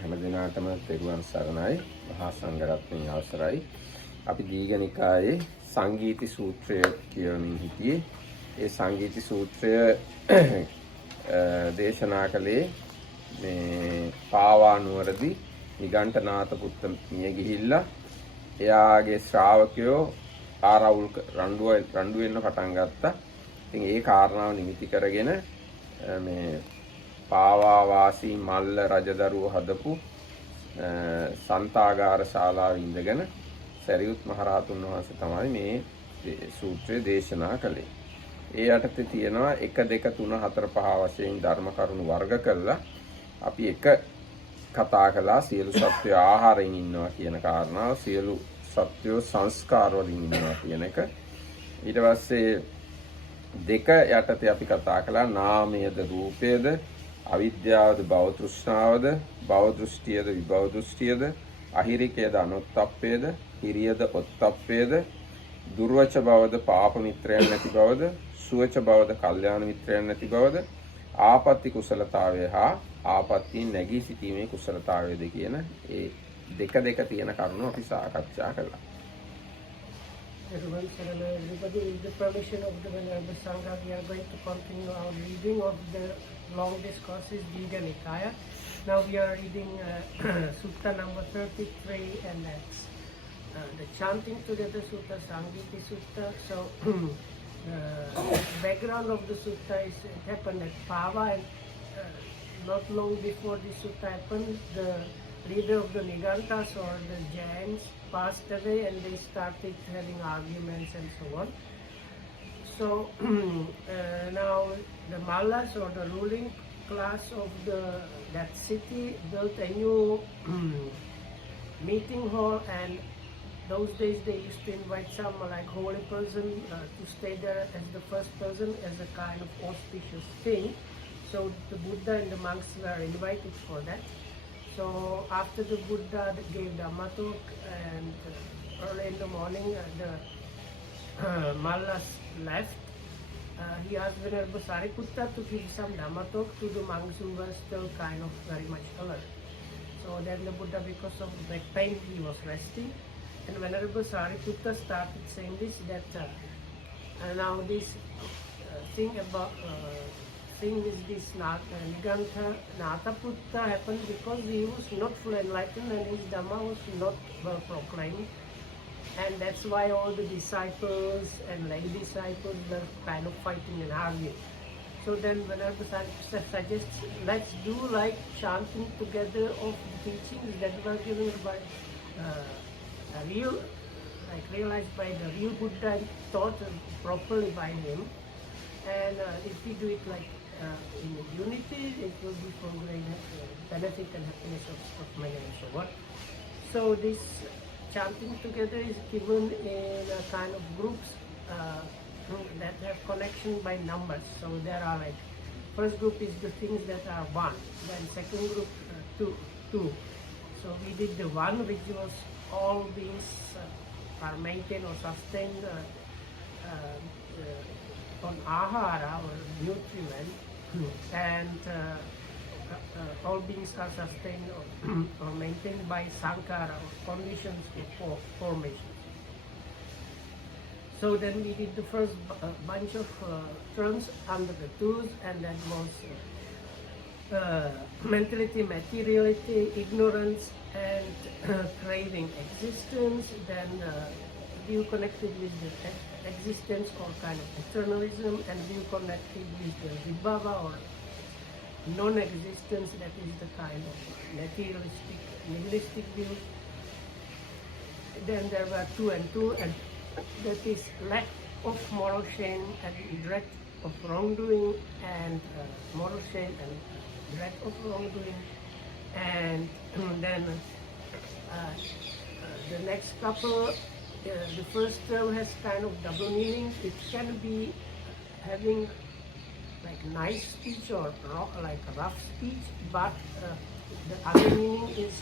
හැම දිනාටම තෙරුවන් සරණයි. මහා සංඝරත්නයේ අවසරයි. අපි දීඝනිකායේ සංගීති සූත්‍රය කියවමින් හිටියේ. ඒ සංගීති සූත්‍රය දේශනා කළේ මේ පාවා නුවරදී නිගණ්ඨනාත පුත්ත මිය ගිහිල්ලා එයාගේ ශ්‍රාවකයෝ ආරවුල් රණ්ඩු වෙන්න පටන් ගත්තා. ඉතින් ඒ කාරණාව නිමිති කරගෙන මේ පාවා වාසී මල්ල රජදරුව හදපු සන්තාගාර ශාලාවේ ඉඳගෙන සරියුත් මහරහතුන් වහන්සේ තමයි මේ සූත්‍රය දේශනා කළේ. ඒ යටතේ තියෙනවා 1 2 3 4 5 වශයෙන් ධර්ම කරුණු වර්ග කළා. අපි එක කතා කළා සියලු සත්වයෝ ආහාරයෙන් ඉන්නවා කියන කාරණාව, සියලු සත්වයෝ සංස්කාර වලින් ඉන්නවා කියන එක. ඊට පස්සේ 2 යටතේ අපි කතා කළා නාමයේද රූපයේද, අවිද්‍යාවද භව තෘෂ්ණාවද, භව දෘෂ්ටියද විභව දෘෂ්ටියද, අහිරිකයද අනුත්ප්පයද, හිරියද ඔත්ප්පයද, දුර්වච බවද පාප මිත්‍රයන් නැති බවද, සුවච බවද කල්යාණ මිත්‍රයන් නැති බවද, ආපත්‍ති කුසලතාවය හා ආපත්‍තියෙන් නැගී සිටීමේ කුසලතාවයද කියන ඒ 2 තියෙන කරුණු අපි සාකච්ඡා කළා. Everybody, with the permission of the Venerable Sangha, we are going to continue our reading of the long discourses, Digha Nikaya. Now we are reading Sutta number 33, and that's the chanting together Sutta, Sangiti Sutta. So the background of the Sutta is it happened at Pava, and not long before the Sutta happened, the leader of the Nigantas or the Jains passed away, and they started having arguments and so on. So now the Mallas or the ruling class of that city built a new meeting hall, and those days they used to invite some like holy person to stay there as the first person as a kind of auspicious thing. So the Buddha and the monks were invited for that. So after the Buddha gave Dhamma talk, and early in the morning the Mallas left, he asked Venerable Sariputta to give some Dhamma talk to the monks who were still kind of very much alert. So then the Buddha, because of back pain, he was resting, and Venerable Sariputta started saying this, that now this thing about thing with this Nataputta happened because he was not fully enlightened and his Dhamma was not well proclaimed, and that's why all the disciples and lay disciples were kind of fighting and arguing. So then Venerable Sariputta suggests, let's do like chanting together of the teachings that were given by realized by the real Buddha and taught properly by him, and if we do it like in unity, it will be for great benefit and happiness of many and so on. So this chanting together is given in a kind of groups that have connection by numbers. So there are like, first group is the things that are 1, then second group 2. So we did the 1, which was all beings are maintained or sustained on ahara or nutriment, and all beings are sustained or maintained by sankara or conditions for formation. So then we did the first bunch of terms under the 2s, and that was mentality, materiality, ignorance, and craving existence. Then view connected with the existence or kind of eternalism, and view connected with the vibhava or non-existence, that is the kind of materialistic, nihilistic view. Then there were 2 and 2, and that is lack of moral shame and dread of wrongdoing, and moral shame and dread of wrongdoing. And then the next couple, the first term has kind of double meaning. It can be having like nice speech or like a rough speech, but the other meaning is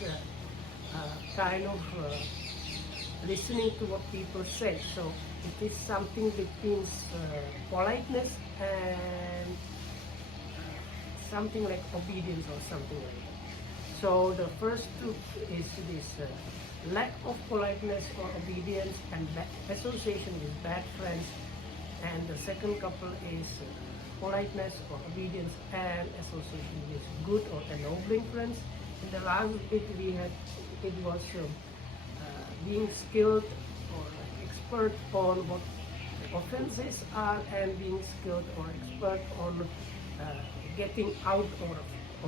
kind of listening to what people say. So it is something between politeness and something like obedience or something like that. So the first two is this lack of politeness or obedience and association with bad friends. And the second couple is politeness or obedience and association with good or ennobling friends. In the last bit we had, it was being skilled or expert on what offenses are and being skilled or expert on getting out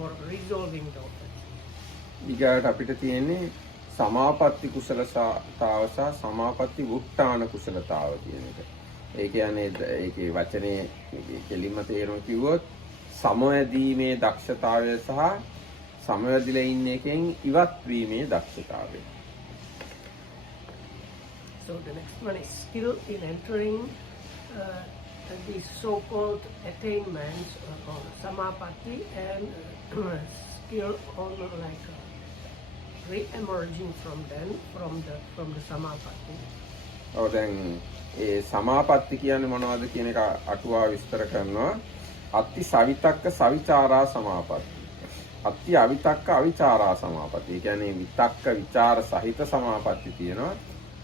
or resolving the offense. ඊගාට අපිට තියෙන්නේ සමාපatti කුසලතාව සහ සමාපatti වුට්ටාන කුසලතාව කියන එක. ඒ කියන්නේ ඒකේ වචනේ කෙලින්ම තේරුම කිව්වොත් සමවැදීමේ දක්ෂතාවය සහ සමවැදිලා ඉන්න එකෙන් ඉවත් වීමේ දක්ෂතාවය. So the next one is skill in entering these so-called attainments or samapatti and skill on like re-emerging from the samapatti. ඔව් දැන් ඒ සමාපatti කියන්නේ මොනවද කියන එක අටුවා විස්තර කරනවා. අත්ති සවිතක්ක සවිචාරා සමාපatti. අත්ති අවිතක්ක අවිචාරා සමාපatti. ඒ කියන්නේ විතක්ක විචාර සහිත සමාපatti තියෙනවා.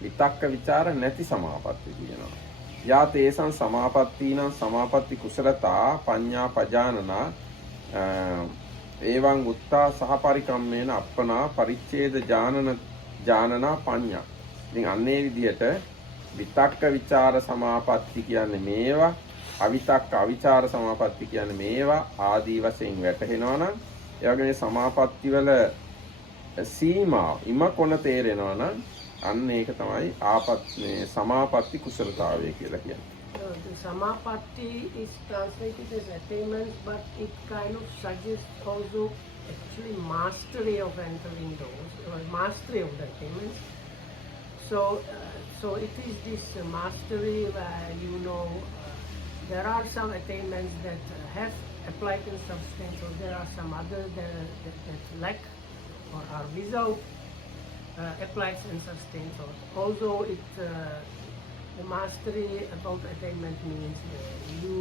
විතක්ක විචාර නැති සමාපatti තියෙනවා. යා තේසං සමාපත්තීනම් සමාපatti කුසලතා පඤ්ඤා පජානනා එවං උත්තා සහපරිකම්මේන අප්පනා පරිච්ඡේද ජානනා පඤ්ඤා. ඉතින් අන්නේ විදිහට විතක්ක විචාර සමාපatti කියන්නේ මේවා, අවිතක්ක අවිචාර සමාපatti කියන්නේ මේවා ආදී වශයෙන් වැටහෙනවා නම් ඒ වගේ සමාපatti වල සීමා ඉම කොන තේරෙනවා නම් අන්න ඒක තමයි ආපත්නේ සමාපatti කුසලතාවය කියලා කියන්නේ. The samapatti is translated as attainments, but it kind of suggests also actually mastery of entering those, or mastery of the attainments. So it is this mastery where there are some attainments that have applied in substance, or there are some others that lack or are without applied in substance. Although the mastery about attainment means you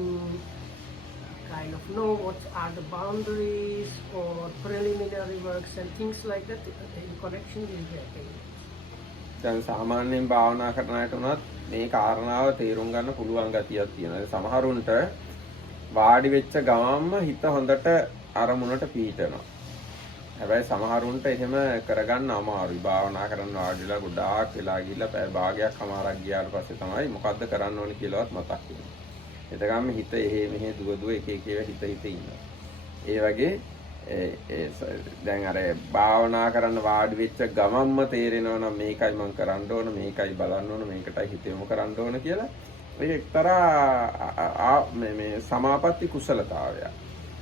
kind of know what are the boundaries or preliminary works and things like that in connection with the attainment. දැන් සාමාන්‍යයෙන් භාවනා කරන අයට උනත් මේ කාරණාව තේරුම් ගන්න පුළුවන් ගතියක් තියෙනවා. සමහරුන්ට වාඩි වෙච්ච ගමන්ම හිත හොඳට අරමුණට පීඩනවා. හැබැයි සමහරුන්ට එහෙම කරගන්න අමාරුයි. භාවනා කරන්න වාඩිලා ගොඩාක් වෙලා ගිහිල්ලා පැය භාගයක් කමාරක් ගියාට පස්සේ තමයි මොකද්ද කරන්න ඕනේ කියලාවත් මතක් වෙන්නේ. එතකම් හිත එහෙ මෙහෙ දුව එක එක ඒවා හිත ඉන්නවා. ඒ වගේ දැන් අර භාවනා කරන්න වාඩි වෙච්ච ගමන්ම තේරෙනවා නම් මේකයි මම කරන්න ඕන, මේකයි බලන්න ඕන, මේකටයි හිත යොමු කරන්න ඕන කියලා. ඒක එක්තරා මේ සමාපatti කුසලතාවයක්.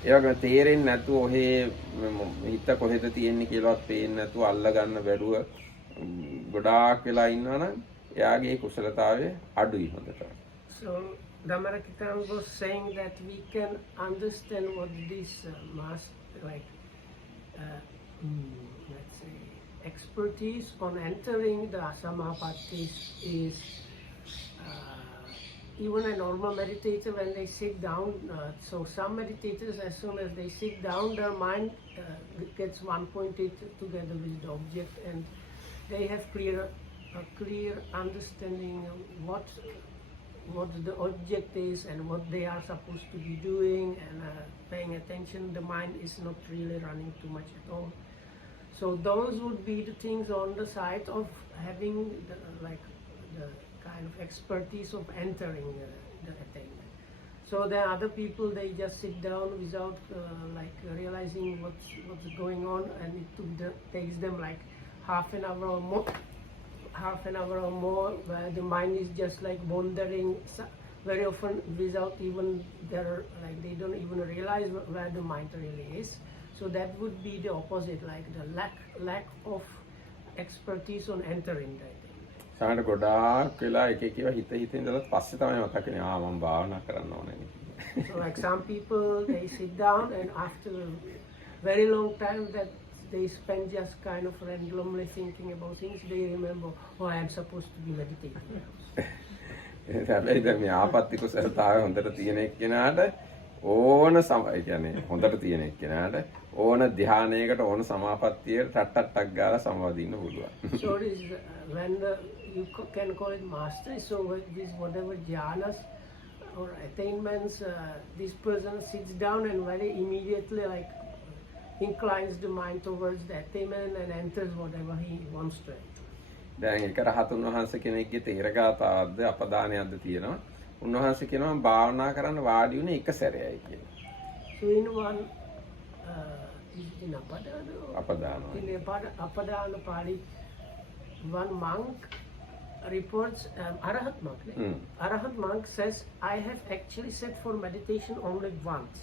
ඒ වගේම තේරෙන්නේ නැතුව ඔහේ හිත කොහෙද තියෙන්නේ කියලාවත් පේන්නේ නැතුව අල්ල ගන්න බැරුව ගොඩාක් වෙලා ඉන්නවනම් එයාගේ කුසලතාවය අඩුයි හොඳට. So Dhammarakithan was saying that we can understand what this let's say expertise on entering the samapattis is. Even a normal meditator, when they sit down, so some meditators, as soon as they sit down, their mind gets one pointed together with the object, and they have a clear understanding of what the object is and what they are supposed to be doing, and paying attention. The mind is not really running too much at all. So those would be the things on the side of having the kind of expertise of entering the attainment. So there are other people, they just sit down without realizing what's going on, and it takes them like half an hour or more where the mind is just like wandering very often without even they don't even realize where the mind really is. So that would be the opposite, like the lack of expertise on entering the attainment. සමහර ගොඩාක් වෙලා එක එක ඒවා හිත ඉඳලා පස්සේ තමයි මතක් වෙන්නේ මම භාවනා කරන්න ඕනේ නේ. So like some people, they sit down and after a very long time that they spend just kind of randomly thinking about things, they remember, oh, I am supposed to be meditating. හැබැයි දැන් මේ ආපත්ති කුසලතාවය හොඳට තියෙන එක්කෙනාට ඕන සමය කියන්නේ හොඳට තියෙන එක්කෙනාට ඕන ධ්‍යානයකට ඕන සමාපත්තියකට ටට්ටක් ගාලා සමාදින්න පුළුවන්. So it is when can call it mastery. So with this whatever jhanas or attainments, this person sits down and very immediately like inclines the mind towards the attainment and enters whatever he wants to enter. දැන් එක රහතුන් වහන්සේ කෙනෙක්ගේ තේරගතාවක්ද අපදානයක්ද තියෙනවා. උන්වහන්සේ කියනවා භාවනා කරන්න වාඩි වුණේ එක සැරේයි කියලා. So in one in Apadana, in Apadana Pali, one monk reports, Arahat monk, Arahat monk says, I have actually sat for meditation only once.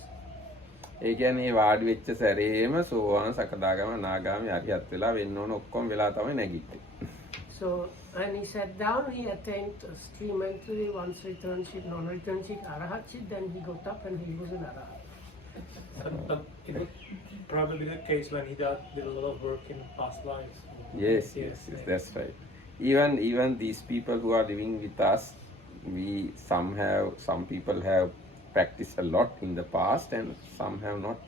ඒ කියන්නේ වාඩි වෙච්ච සැරේම සෝවාන් සකදාගාම අනාගාමී අරිහත් වෙලා වෙන්න ඕන ඔක්කොම වෙලා තමයි නැගිටින්නේ. So when he sat down, he attained stream entry, once return sheet, non-return sheet, Arahat sheet, then he got up and he was an Arahat. It would probably be the case when he did a lot of work in past lives. Yes, that's right. Even these people who are living with us, some people have practiced a lot in the past and some have not.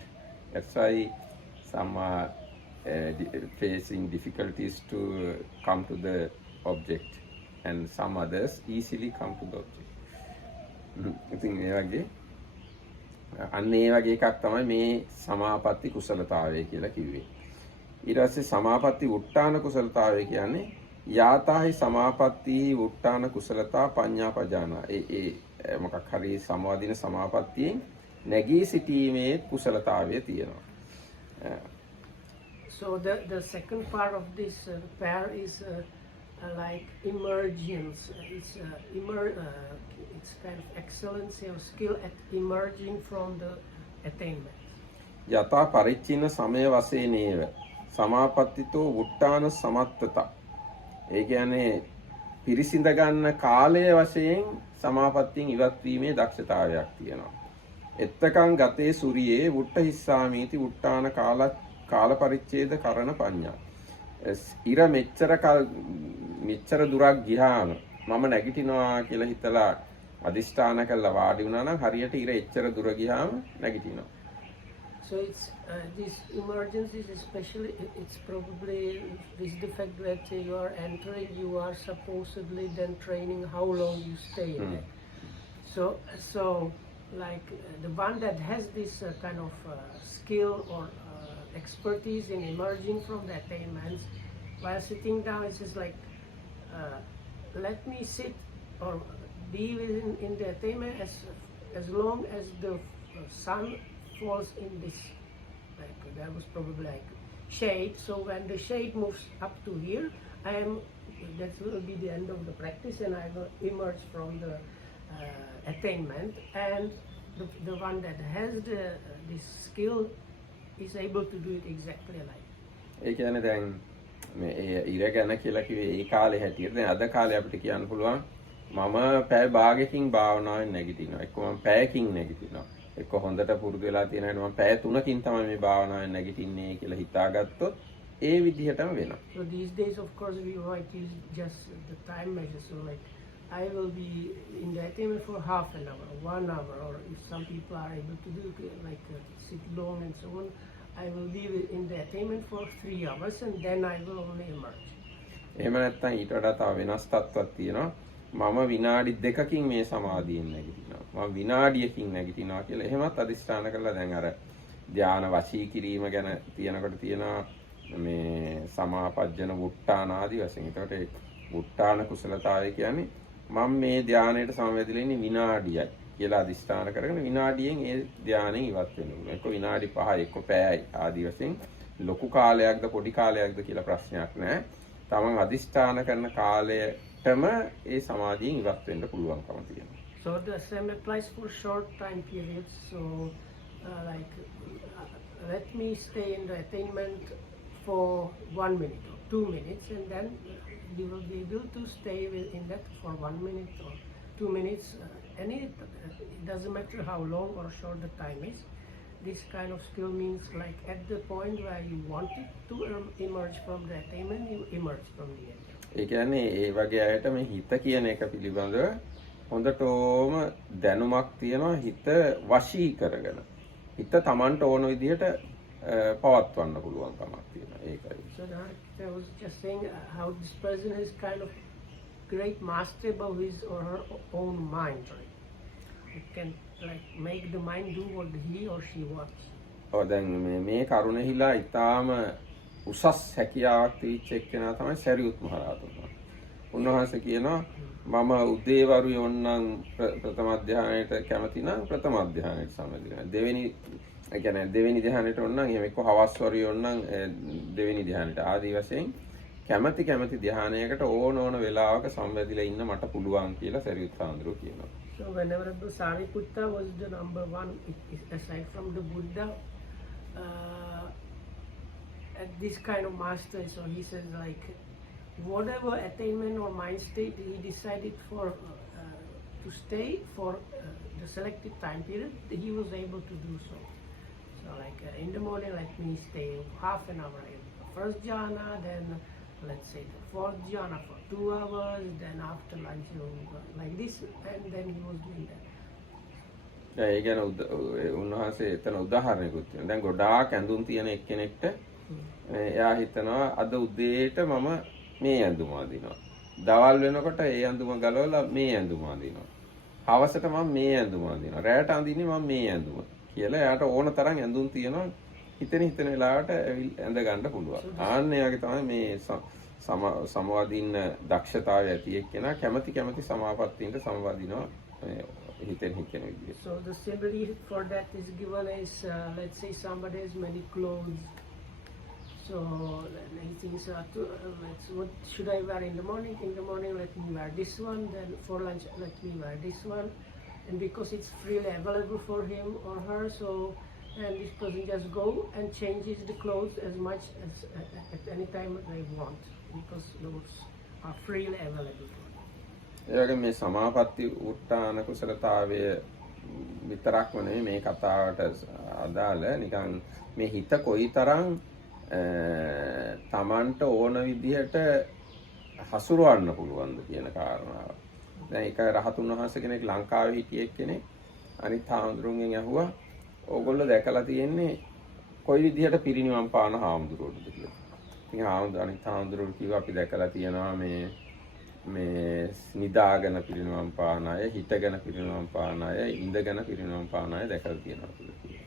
That's why some are facing difficulties to come to the object and some others easily come to the object. ඉතින් ඒ වගේ අන්න ඒ වගේ එකක් තමයි මේ සමාපatti කුසලතාවය කියලා කිව්වේ. ඊට පස්සේ සමාපatti උට්ටාන කුසලතාවය කියන්නේ යාතාහි සමාපatti උට්ටාන කුසලතා පඤ්ඤා පජානා. ඒ මොකක් හරි සමවදින සමාපත්තියෙන් නැගී සිටීමේ කුසලතාවය තියෙනවා. So the second part of this pair is like emergence. It's kind of excellency or skill at emerging from the attainment. යතා පරිච්ඡින්න සමය වශයෙන්ේව සමාපත්තිතෝ උට්ටාන සමත්තත. ඒ කියන්නේ පිරිසිඳ ගන්න කාලය වශයෙන් සමාපත්තියෙන් ඉවත් වීමේ දක්ෂතාවයක් තියෙනවා. එත්තකං ගතේ සූරියේ උට්ට හිස්සාමීති උට්ටාන කාල පරිච්ඡේද කරණ පඤ්ඤා. ඉර මෙච්චර දුරක් ගියාම මම නැගිටිනවා කියලා හිතලා අදිෂ්ඨාන කළා වාඩි වුණා නම් හරියට ඉර එච්චර දුර ගියාම නැගිටිනවා. So it's this emergence is especially, it's probably this the fact that you are entering, you are supposedly then training how long you stay in it. So like the one that has this kind of skill or expertise in emerging from the attainments, while sitting down, it's just like let me sit or be in the attainment as long as the sun falls in this, like there was probably like shade. So when the shade moves up to here, that will be the end of the practice, and I will emerge from the attainment. And the one that has this skill is able to do it exactly like. ඒ කියන්නේ දැන් මේ ඉර ගැන කියලා කිව්වේ ඒ කාලේ හැටියට. දැන් අද කාලේ අපිට කියන්න පුළුවන් මම පැය භාගයකින් භාවනාවෙන් නැගිටිනවා. එක්ක මම පැයකින් නැගිටිනවා. එක්ක හොඳට පුරුදු වෙලා තියෙන හැටි මම පැය 3කින් තමයි මේ භාවනාවෙන් නැගිටින්නේ කියලා හිතාගත්තොත් ඒ විදිහටම වෙනවා. So these days of course we might use just the time measure. So like I will be in the attainment for half an hour, 1 hour, or if some people are able to do like sit long and so on, I will be in the attainment for 3 hours and then I will only emerge. එහෙම නැත්නම් ඊට වඩා තව වෙනස් තත්ත්වයක් තියෙනවා. මම විනාඩි 2කින් මේ සමාධියෙන් නැගිටිනවා. මම විනාඩියකින් නැගිටිනවා කියලා එහෙමත් අදිස්ථාන කරලා දැන් අර ධානා වශී කිරීම ගැන තියනකොට තියෙනවා මේ සමාපජ්ජන වුට්ටාන ආදී වශයෙන්. ඒකට ඒ වුට්ටාන කුසලතාවය කියන්නේ මම මේ ධානයට සමවැදිලා ඉන්නේ විනාඩියයි කියලා අදිස්ථාන කරගෙන විනාඩියෙන් ඒ ධානයෙන් ඉවත් වෙනවා. එක්ක විනාඩි 5යි එක්ක පැයයි ආදී වශයෙන් ලොකු කාලයක්ද පොඩි කාලයක්ද කියලා ප්‍රශ්නයක් නැහැ. තමන් අදිස්ථාන කරන කාලයටම ඒ සමාධියෙන් ඉවත් වෙන්න පුළුවන්කම තියෙනවා. So the same applies for short time periods. So let me stay in the attainment for 1 minute or 2 minutes, and then you will be able to stay in that for 1 minute or 2 minutes. It doesn't matter how long or short the time is. This kind of skill means like at the point where you wanted to emerge from the attainment, you emerge from the attainment. ඒ කියන්නේ ඒ වගේ අයට මේ හිත කියන එක පිළිබඳව හොඳටම දැනුමක් තියෙනවා. හිත වශී කරගෙන හිත Tamanට ඕන විදිහට පවත්වන්න පුළුවන් කමක් තියෙනවා. ඒකයි. So I was just saying how this person has kind of great mastery about his or her own mind, right? It can like make the mind do what he or she wants. දැන් මේ කරුණෙහිලා ඊටාම උසස් හැකියාවක් තිබිච්ච එක්කෙනා තමයි සරියුත් මහ රහතන් වහන්සේ. උන්වහන්සේ කියනවා මම උදේවරු යොන්නම් ප්‍රථම ධානයට කැමති නම් ප්‍රථම ධානයට සම්බන්ධ දෙවෙනි ඒ කියන්නේ දෙවෙනි ධානයට ඕනනම් එහෙම එක්ක හවස් වරු යොන්නම් දෙවෙනි ධානයට ආදී වශයෙන් කැමති ධානයකට ඕන වෙලාවක සම්බන්ධිලා ඉන්න මට පුළුවන් කියලා සරියුත් හාමුදුරුවෝ කියනවා. So whenever the Sariputta was the number one, aside from the Buddha, at this kind of master, so he says like whatever attainment or mind state he decided for to stay for the selected time period, he was able to do so. So like in the morning, let me stay half an hour in the first jhana, then let's say the fourth jhana for 2 hours, then after lunch like this, and then he was doing that. ඒ කියන්නේ උන්වහන්සේ එතන උදාහරණයකුත් තියෙනවා. දැන් ගොඩාක් ඇඳුම් තියෙන එක්කෙනෙක්ට එයා හිතනවා අද උදේට මම මේ ඇඳුම අඳිනවා. දවල් වෙනකොට ඒ ඇඳුම ගලවලා මේ ඇඳුම අඳිනවා. හවසට මම මේ ඇඳුම අඳිනවා. රැයට අඳින්නේ මම මේ ඇඳුම කියලා එයාට ඕන තරම් ඇඳුම් තියෙනවා. හිතෙන වෙලාවට ඇඳ ගන්න පුළුවන්. ආන්න එයාගේ තමයි මේ සමවදින්න දක්ෂතාවය ඇති එක්කෙනා කැමති සමාපත්තීන්ට සමවදිනවා හිතෙන විදිහට. So the simile for that is given as let's say somebody has many clothes. So he thinks what should I wear in the morning? In the morning let me wear this one, then for lunch let me wear this one. And because it's freely available for him or her, so and this person just go and changes the clothes as much as at any time they want, because those are freely available. ඒ වගේ මේ සමාපatti උත්තාන කුසලතාවය විතරක්ම නෙමෙයි මේ කතාවට අදාළ නිකන් මේ හිත කොයිතරම් තමන්ට ඕන විදිහට හසුරවන්න පුළුවන්ද කියන කාරණාව. දැන් ඒක රහතුන් වහන්සේ කෙනෙක් ලංකාවේ හිටියෙක් කෙනෙක් අනිත් හාමුදුරුවන්ගෙන් ඇහුවා ඕගොල්ලෝ දැකලා තියෙන්නේ කොයි විදිහට පිරිනිවන් පාන හාමුදුරුවෝද කියලා. ඉතින් අනිත් හාමුදුරුවෝ කිව්වා අපි දැකලා තියෙනවා මේ නිදාගෙන පිරිනිවන් පාන අය, හිටගෙන පිරිනිවන් පාන අය, ඉඳගෙන පිරිනිවන් පාන අය දැකලා තියෙනවා කියලා කිව්වා.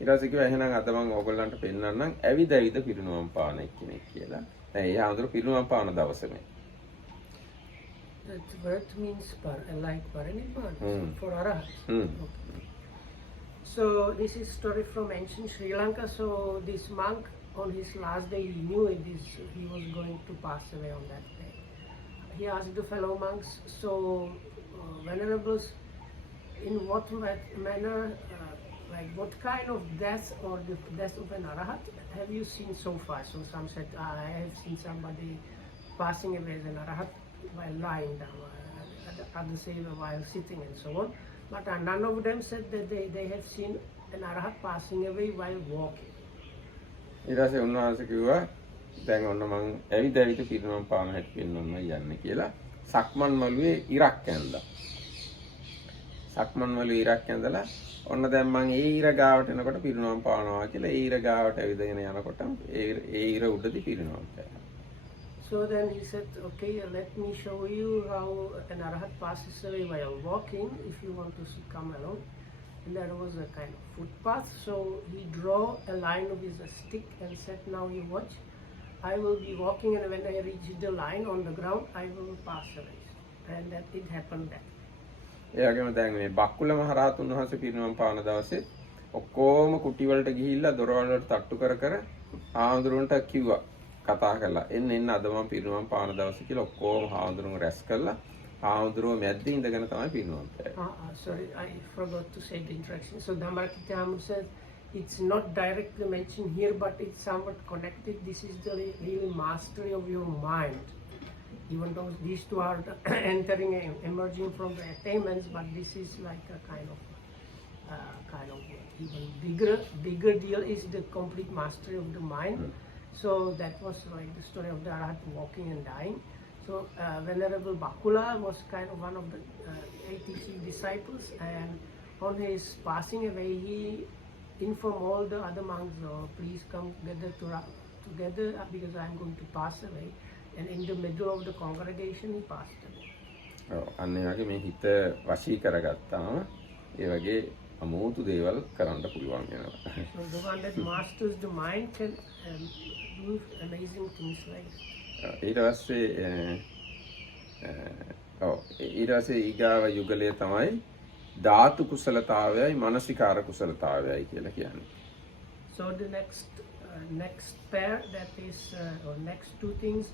ඊට පස්සේ කිව්වා එහෙනම් අද මම ඕගොල්ලන්ට පෙන්නන්නම් ඇවිද පිරිනිවන් පාන එක්කෙනෙක් කියලා. දැන් ඒ හාමුදුරුවෝ පිරිනිවන් පාන දවසේම That word means like Paranirvana for Arahats. Okay. So this is story from ancient Sri Lanka. So this monk on his last day he knew he was going to pass away on that day. He asked the fellow monks, so venerables, in what manner, like what kind of death or the death of an Arahat have you seen so far? So some said, I have seen somebody passing away as an Arahat while lying down, others say while sitting and so on. But none of them said that they have seen an Arahat passing away while walking. ඊට පස්සේ උන්වහන්සේ කිව්වා දැන් ඔන්න මං ඇවිද පිරිනමන් පාන හැටි පෙන්නන්න යන්නේ කියලා සක්මන් මළුවේ ඉරක් ඇඳලා. සක්මන් මළුවේ ඉරක් ඇඳලා ඔන්න දැන් මං ඒ ඉර ගාවට එනකොට පිරිනමන් පානවා කියලා ඒ ඉර ගාවට ඇවිදගෙන යනකොට ඒ ඉර උඩදී පිරිනමන් පෑවා. So then he said, okay, let me show you how an Arahat passes away while walking if you want to come along. And there was a kind of footpath, so he drew a line with a stick and said, now you watch, I will be walking and when I reach the line on the ground, I will pass away. And that it happened that. ඒ වගේම දැන් මේ බක්කුල මහ රහතුන් වහන්සේ පිරිනමන් පාන දවසේ ඔක්කොම කුටි වලට ගිහිල්ලා දොරවල් වලට තට්ටු කර ආඳුරුන්ට කිව්වා කතා කළා එන්න අද මම පිරිනමන් පාන දවසේ කියලා ඔක්කොම ආඳුරුන් රැස් කළා ආඳුරුව මැද්දේ ඉඳගෙන තමයි පිරිනමන් පෑවේ. Sorry, I forgot to say the introduction. So Dhammakityamu said it's not directly mentioned here, but it's somewhat connected. This is the real mastery of your mind. Even though these two are entering and emerging from the attainments, but this is like a kind of even bigger deal is the complete mastery of the mind. So that was like the story of the Arahat walking and dying. So Venerable Bakula was kind of one of the 80 chief disciples, and on his passing away he inform all the other monks, or please come together because I'm going to pass away. And in the middle of the congregation, he passed away. අන්න ඒ වගේ මේ හිත වශී කරගත්තාම ඒ වගේ අමෝතු දේවල් කරන්න පුළුවන් වෙනවා. So the one that masters the mind can do amazing things like this. ඊට පස්සේ ඊට පස්සේ ඊගාව යුගලයේ තමයි ධාතු කුසලතාවයයි මානසිකාර කුසලතාවයයි කියලා කියන්නේ. So the next pair, that is or next two things,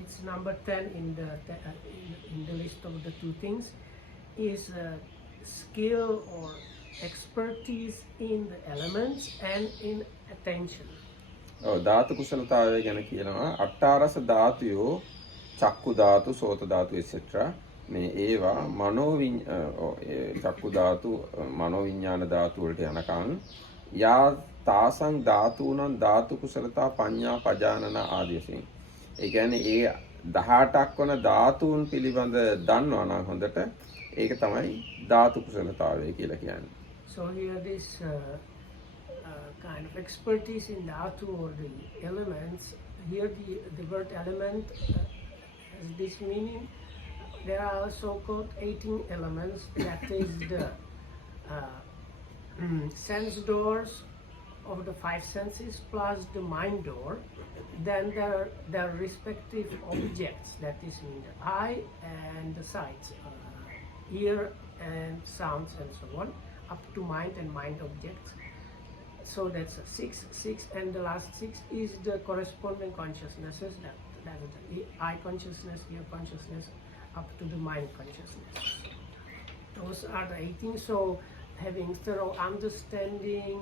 it's number 10 in the list of the two things, is skill or expertise in the elements and in attention. ධාතු කුසලතාවය ගැන කියනවා අට්ඨාරස ධාතුයෝ චක්කු ධාතු, සෝත ධාතු etc. මේ ඒවා චක්කු ධාතු, මනෝ විඥාන ධාතු වලට යනකම් යා තාසං ධාතුණං ධාතු කුසලතා පඤ්ඤා පජානන ආදී වශයෙන්. ඒ කියන්නේ ඒ 18ක් වන ධාතුන් පිළිබඳ දන්නවා නම් හොඳට ඒක තමයි ධාතු කුසලතාවය කියලා කියන්නේ. So here this kind of expertise in dhatu or the elements, here the word element has this meaning. There are also called 18 elements, that is the sense doors of the five senses plus the mind door. Then their respective objects, that is in the eye and the sights, ear and sounds and so on, up to mind and mind objects. So that's a six, and the last 6 is the corresponding consciousnesses, that is the eye consciousness, ear consciousness, up to the mind consciousness. Those are the 18. So having thorough understanding,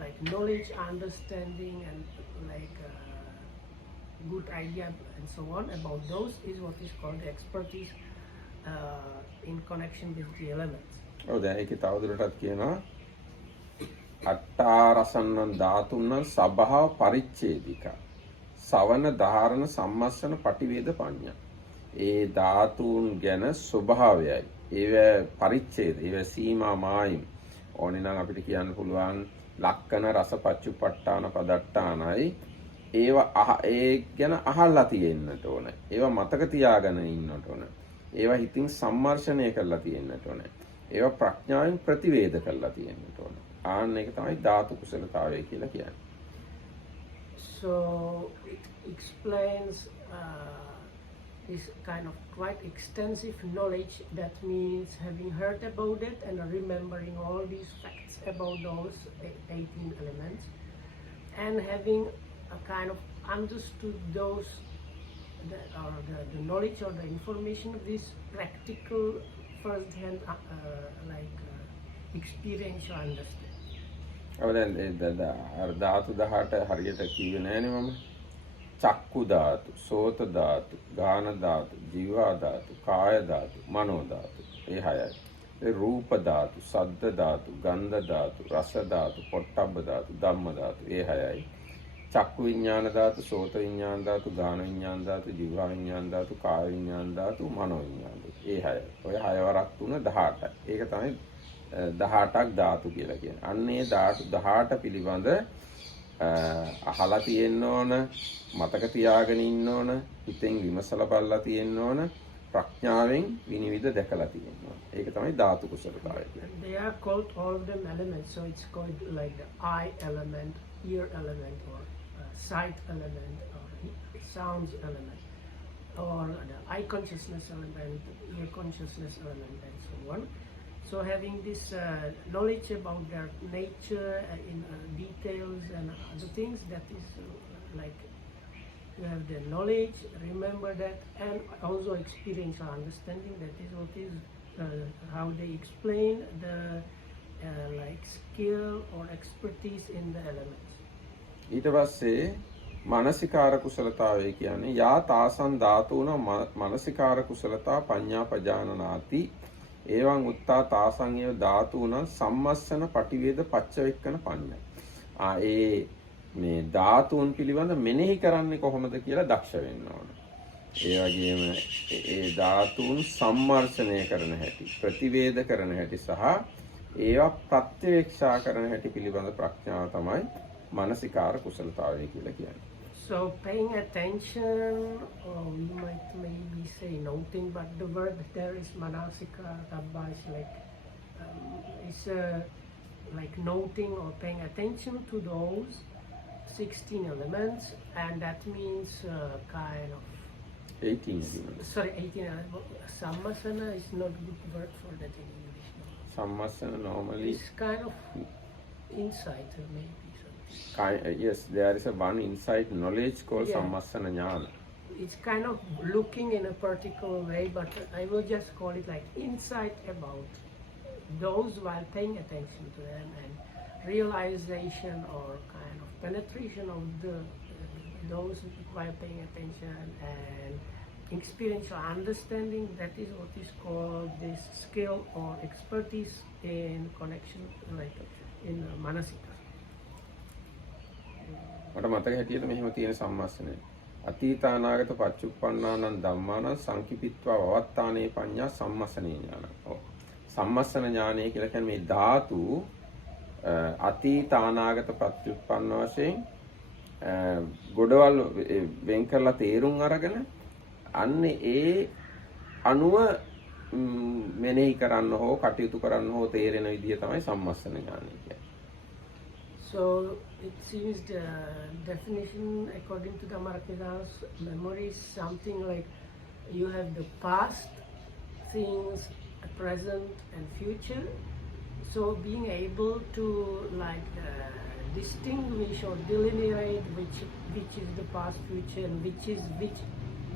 like knowledge, understanding, and like good idea and so on about those is what is called the expertise in connection with the elements. දැන් ඒකේ තවදුරටත් කියනවා අට්ඨාරසන්නං ධාතුන්නම් සබහා පරිච්ඡේදික සවන ධාරණ සම්මස්සන පටිවේද පඤ්ඤා. ඒ ධාතුන් ගැන ස්වභාවයයි ඒව පරිච්ඡේද ඒව සීමා මායිම් ඕනේ නම් අපිට කියන්න පුළුවන් ලක්කන රස පච්චුපට්ඨාන පදට්ඨානයි ඒව ඒ ගැන අහලා තියෙන්නට ඕන. ඒව මතක තියාගෙන ඉන්නට ඕන. ඒව හිතින් සම්මර්ෂණය කරලා තියෙන්නට ඕන. ඒව ප්‍රඥාවෙන් ප්‍රතිවේද කරලා තියෙන්නට ඕන. ආන්න එක තමයි ධාතු කුසලතාවය කියලා කියන්නේ. So it explains this kind of quite extensive knowledge. That means having heard about it and remembering all these facts about those 18 elements, and having a kind of understood those, the knowledge or the information of this practical first-hand experience or understanding. දැන් ධාතු 18 හරියට කිව්වේ නෑනේ මම. චක්කු ධාතු, සෝත ධාතු, ගාන ධාතු, ජීවා ධාතු, කාය ධාතු, මනෝ ධාතු. ඒ 6යි. ඒ රූප ධාතු, සද්ද ධාතු, ගන්ධ ධාතු, රස ධාතු, පොට්ටබ්බ ධාතු, ධම්ම ධාතු. ඒ 6යි. චක්කු විඥාන ධාතු, සෝත විඥාන ධාතු, ගාන විඥාන ධාතු, ජීවා විඥාන ධාතු, කාය විඥාන ධාතු, මනෝ විඥාන ධාතු. ඒ 6යි. ඔය 6 වරක් තුන 18යි. ඒක තමයි 18ක් ධාතු කියලා කියන්නේ. අන්නේ ධාතු 18 පිළිබඳ අහලා තියෙන්න ඕන, මතක තියාගෙන ඉන්න ඕන, හිතෙන් විමසලා බලලා තියෙන්න ඕන, ප්‍රඥාවෙන් විනිවිද දැකලා තියෙන්න ඕන. ඒක තමයි ධාතු කුසලතාවය කියන්නේ. They are called all of them elements, so it's called like the eye element, ear element, or sight element, or sounds element, or the eye consciousness element, ear consciousness element, and so on. So having this knowledge about their nature in details and other things, that is like you have the knowledge, remember that, and also experience or understanding. That is what is how they explain the like skill or expertise in the elements. ඊට පස්සේ මානසිකාර කුසලතාවය කියන්නේ යා තාසං ධාතුන මානසිකාර කුසලතා පඤ්ඤා පජානනාති එවං උත්තා තාසං ඒව ධාතුන සම්මස්සන පටිවේද පච්චවෙක්කන පඤ්ඤා. ඒ මේ ධාතුන් පිළිබඳ මෙනෙහි කරන්නේ කොහොමද කියලා දක්ෂ වෙන්න ඕන. ඒ වගේම ඒ ධාතුන් සම්මර්ෂණය කරන හැටි, ප්‍රතිවේද කරන හැටි සහ ඒවා ප්‍රත්‍යවේක්ෂා කරන හැටි පිළිබඳ ප්‍රඥාව තමයි මානසිකාර කුසලතාවය කියලා කියන්නේ. So paying attention, or you might maybe say noting, but the word there is manasika dabba is like like noting or paying attention to those 16 elements, and that means kind of 18 elements. sorry 18 sammasana is not good word for that in English. No. Sammasana normally It's kind of insight maybe something. yes, there is a one insight knowledge called Yeah. sammasana jnana. It's kind of looking in a particular way, but I will just call it like insight about those while paying attention to them, and realization or kind of penetration of the those while paying attention, and experiential understanding. That is what is called this skill or expertise in connection, like in manasika. මට මතක හැටියට මෙහෙම තියෙන සම්මස්සනය. අතීත අනාගත පච්චුප්පන්නානං ධම්මානං සංකිපිත්වා වවත්තානේ පඤ්ඤා සම්මස්සනේ ඥාන. ඔව්. සම්මස්සන ඥානය කියලා කියන්නේ මේ ධාතු අතීත අනාගත පච්චුප්පන්න වශයෙන් ගොඩවල් වෙන් කරලා තේරුම් අරගෙන අන්නේ ඒ අනුව මෙනෙහි කරන්න හෝ කටයුතු කරන්න හෝ තේරෙන විදිය තමයි සම්මස්සන ඥානය කියන්නේ. So it seems the definition according to the Marquesas memory is something like you have the past things, present and future. So being able to like distinguish or delineate which is the past, future, and which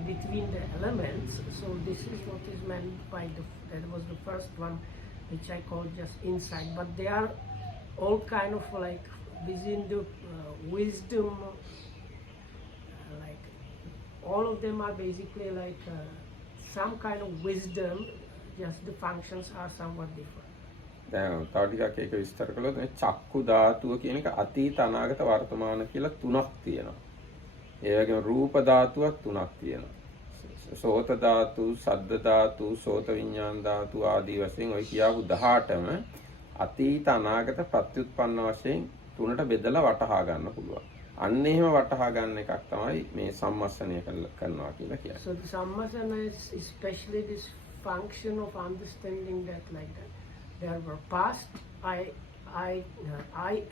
between the elements. So this is what is meant by that was the first one, which I call just insight. But they are all kind of like within the wisdom, like all of them are basically like some kind of wisdom, just the functions are somewhat different. දැන් තව ටිකක් ඒක විස්තර කළොත් මේ චක්කු ධාතුව කියන එක අතීත අනාගත වර්තමාන කියලා තුනක් තියෙනවා. ඒ වගේම රූප ධාතුවක් තුනක් තියෙනවා. සෝත ධාතු, සද්ද ධාතු, සෝත විඤ්ඤාණ ධාතු ආදී වශයෙන් ඔය කියාපු 18ම අතීත අනාගත ප්‍රත්‍යুৎපන්න වශයෙන් තුනට බෙදලා වටහා ගන්න පුළුවන්. අන්න එහෙම වටහා ගන්න එකක් තමයි මේ සම්මස්සනය කරනවා කියලා කියන්නේ. So the sammasana is especially this function of understanding that like that there were past I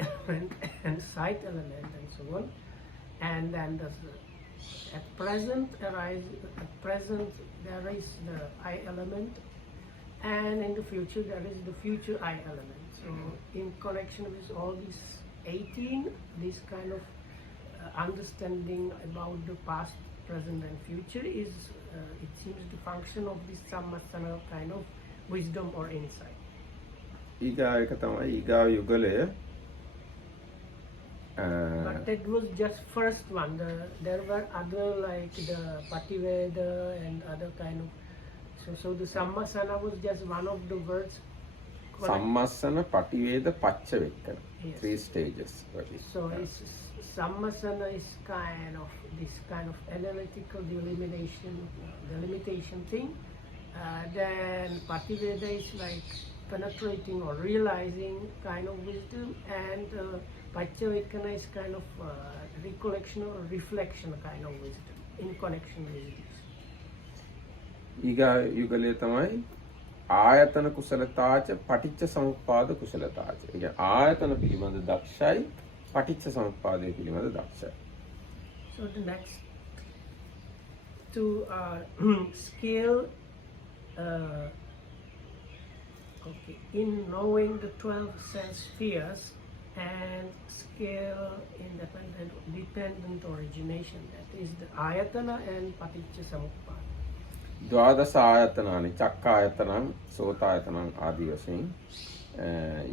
element and sight element and so on, and then at present there is the I element, and in the future there is the future I element. So in connection with all these 18, this kind of understanding about the past, present and future is it seems the function of this sammasana kind of wisdom or insight. ඊගාව එක තමයි ඊගාව යුගලය. But that was just first one. There were other like the Pativeda and other kind of. So the sammasana was just one of the words. සම්මස්සන පටිවේද පච්චවෙක්කන. Yes. 3 stages. So it's sammasana is kind of this kind of analytical delimitation thing. Then Pativeda is like penetrating or realizing kind of wisdom, and Paccavekkhana is kind of recollection or reflection kind of wisdom in connection with this. ඊගා යුගලය තමයි ආයතන කුසලතාච පටිච්ච සමුප්පාද කුසලතාච. ඒ කියන්නේ ආයතන පිළිබඳ දක්ෂයි, පටිච්ච සමුප්පාදය පිළිබඳ දක්ෂයි. So the next two are skill in knowing the 12 sense spheres, and skill in dependent origination, that is the ayatana and paticca samuppada. ද්වාදස ආයතනානි චක්කායතනං සෝතායතනං ආදී වශයෙන්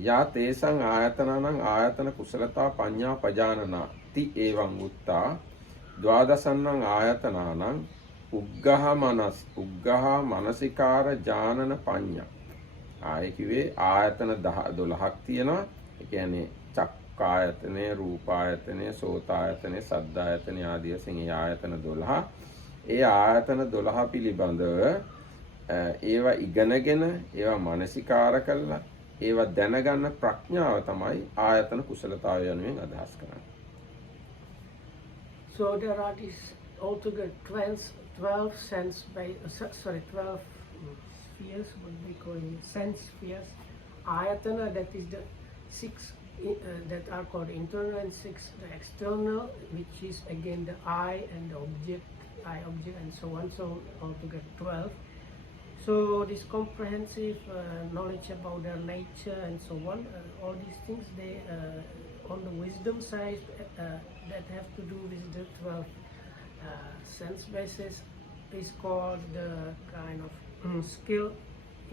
යා තේසං ආයතනං ආයතන කුසලතා පඤ්ඤා පජානනාති එවං උත්තා ද්වාදසන්නං ආයතනං උග්ගහ මනසිකාර ඥානන පඤ්ඤා. ආයේ කිව්වේ ආයතන 12ක් තියෙනවා. ඒ කියන්නේ චක්කායතනේ, රූපායතනේ, සෝතායතනේ, සද්ධායතනේ ආදී වශයෙන් ඒ ආයතන 12. ඒ ආයතන 12 පිළිබඳව ඒවා ඉගෙනගෙන ඒවා මානසිකාර කළා ඒවා දැනගන්න ප්‍රඥාව තමයි ආයතන කුසලතාවය යනුවෙන් අදහස් කරන්නේ. So there are these altogether 12 sense sorry 12 spheres, what we call sense spheres. Ayatana, that is the 6 that are called internal, and 6 the external, which is again the eye and the eye object and so on. So altogether 12. So this comprehensive knowledge about their nature and so on, all these things, they on the wisdom side that have to do with the 12 sense bases is called the kind of skill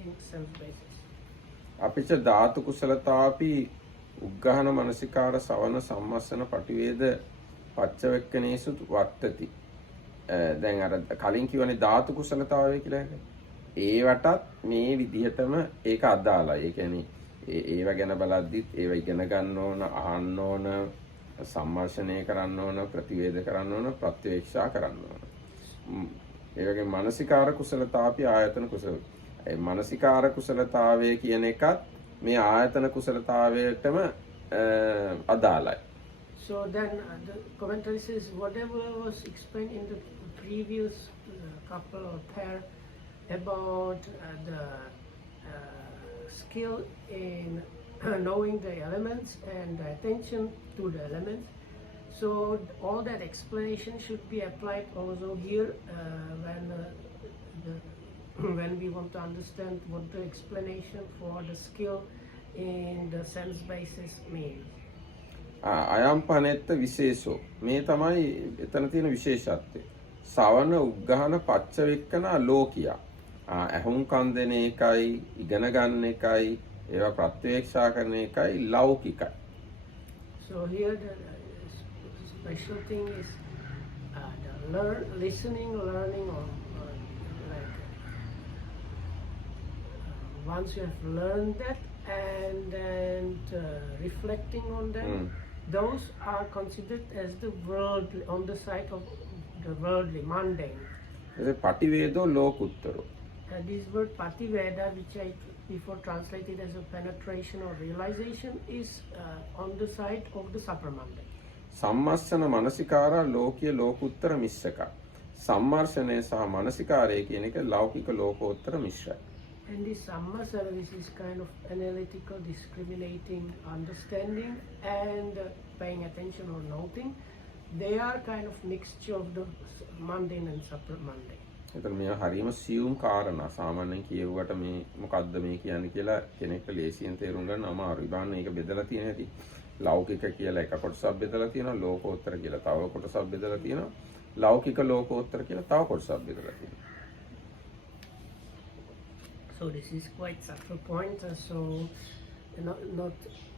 in sense bases. අපිට ධාතු කුසලතාපි උග්ගහන මනසිකාර සවන සම්මස්සන පටිවේද පච්චවෙක්කනේසු වත්තති. දැන් අර කලින් කියවනේ ධාතු කුසලතාවය කියලා එක. ඒවටත් මේ විදිහටම ඒක අදාළයි. ඒ කියන්නේ ඒව ගැන බලද්දිත් ඒව ඉගෙන ගන්න ඕන, අහන්න ඕන, සම්මර්ෂණය කරන්න ඕන, ප්‍රතිවේද කරන්න ඕන, ප්‍රත්‍යක්ෂා කරන්න ඕන. ඒ වගේ මානසිකාර කුසලතාපි ආයතන කුසල. ඒ මානසිකාර කුසලතාවය කියන එකත් මේ ආයතන කුසලතාවයටම අදාළයි. So then the commentary says whatever was explained in the previous couple or pair about the skill in knowing the elements and the attention to the elements. So all that explanation should be applied also here when we want to understand what the explanation for the skill in the sense basis means. අයම්පනෙත්ත විශේෂෝ. මේ තමයි එතන තියෙන විශේෂත්වය. සවන උග්ගහන පච්චවෙක්කනා ලෝකියා. ඇහුම් කන් දෙන එකයි, ඉගෙන ගන්න එකයි, ඒවා ප්‍රත්‍යක්ෂා කරන එකයි ලෞකිකයි. So here the special thing is the listening, learning, or like once you have learned that and then reflecting on them, those are considered as the worldly, on the side of the worldly, mundane. පටිවේදෝ ලෝකුත්තරෝ. This word pativeda, which I before translated as a penetration or realization, is on the side of the supramundane. සම්මස්සන මනසිකාරා ලෝකීය ලෝකුත්තර මිශ්‍රක. සම්මර්ෂණය සහ මනසිකාරය කියන එක ලෞකික ලෝකෝත්තර මිශ්‍රයි. And this sammasana, this is kind of analytical, discriminating, understanding, and paying attention or noting. They are kind of mixture of the mundane and supramundane. එතන මේ හරීම සියුම් කාරණා. සාමාන්‍යයෙන් කියවුවට මේ මොකද්ද මේ කියන්නේ කියලා කෙනෙක්ට ලේසියෙන් තේරුම් ගන්න අමාරුයි. බලන්න මේක බෙදලා තියෙන හැටි. ලෞකික කියලා එක කොටසක් බෙදලා තියෙනවා, ලෝකෝත්තර කියලා තව කොටසක් බෙදලා තියෙනවා, ලෞකික ලෝකෝත්තර කියලා තව කොටසක් බෙදලා තියෙනවා. So this is quite subtle point, so not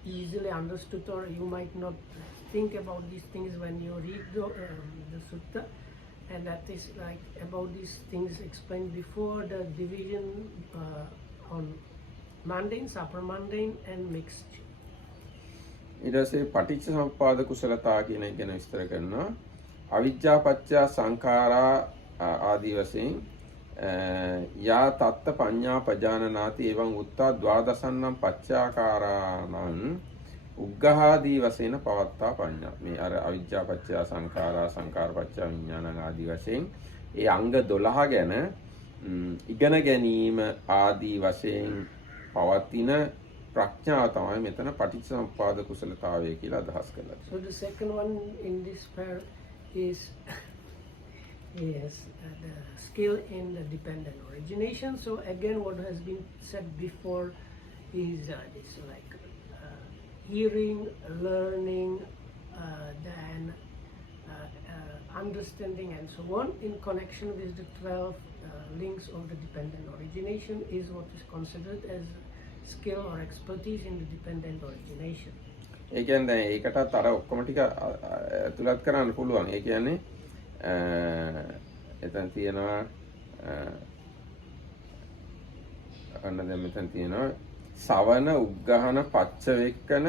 easily understood, or you might not think about these things when you read the sutta, and that is like about these things explained before, the division on mundane, supramundane, and mixed. ඊට පස්සේ පටිච්ච සමුප්පාද කුසලතා කියන එක ගැන විස්තර කරනවා. අවිජ්ජා පත්‍ය සංඛාරා ආදී වශයෙන් යා තත්ත පඤ්ඤා පජානනාති එවං උත්තා ද්වාදසන්නම් පච්චාකාරාණං උග්ගහාදී වශයෙන් පවත්තා පඤ්ඤා. මේ අර අවිජ්ජා පත්‍ය සංඛාරා සංඛාර පත්‍ය විඥානං ආදී වශයෙන් ඒ අංග 12 ගැන ඉගෙන ගැනීම ආදී වශයෙන් පවතින ප්‍රඥාව තමයි මෙතන පටිච්චසමුප්පාද කුසලතාවය කියලා අදහස් කරලා. So the second one in this pair is the skill in the dependent origination. So again, what has been said before is this like hearing, learning, then understanding and so on in connection with the 12 links of the dependent origination is what is considered as skill or expertise in the dependent origination. ඒ කියන්නේ ඒකටත් අර ඔක්කොම ටික ඇතුළත් කරන්න පුළුවන්. ඒ කියන්නේ එතන තියෙනවා අන්න දැන් මෙතන තියෙනවා සවන උග්ගහන පච්චවෙක්කන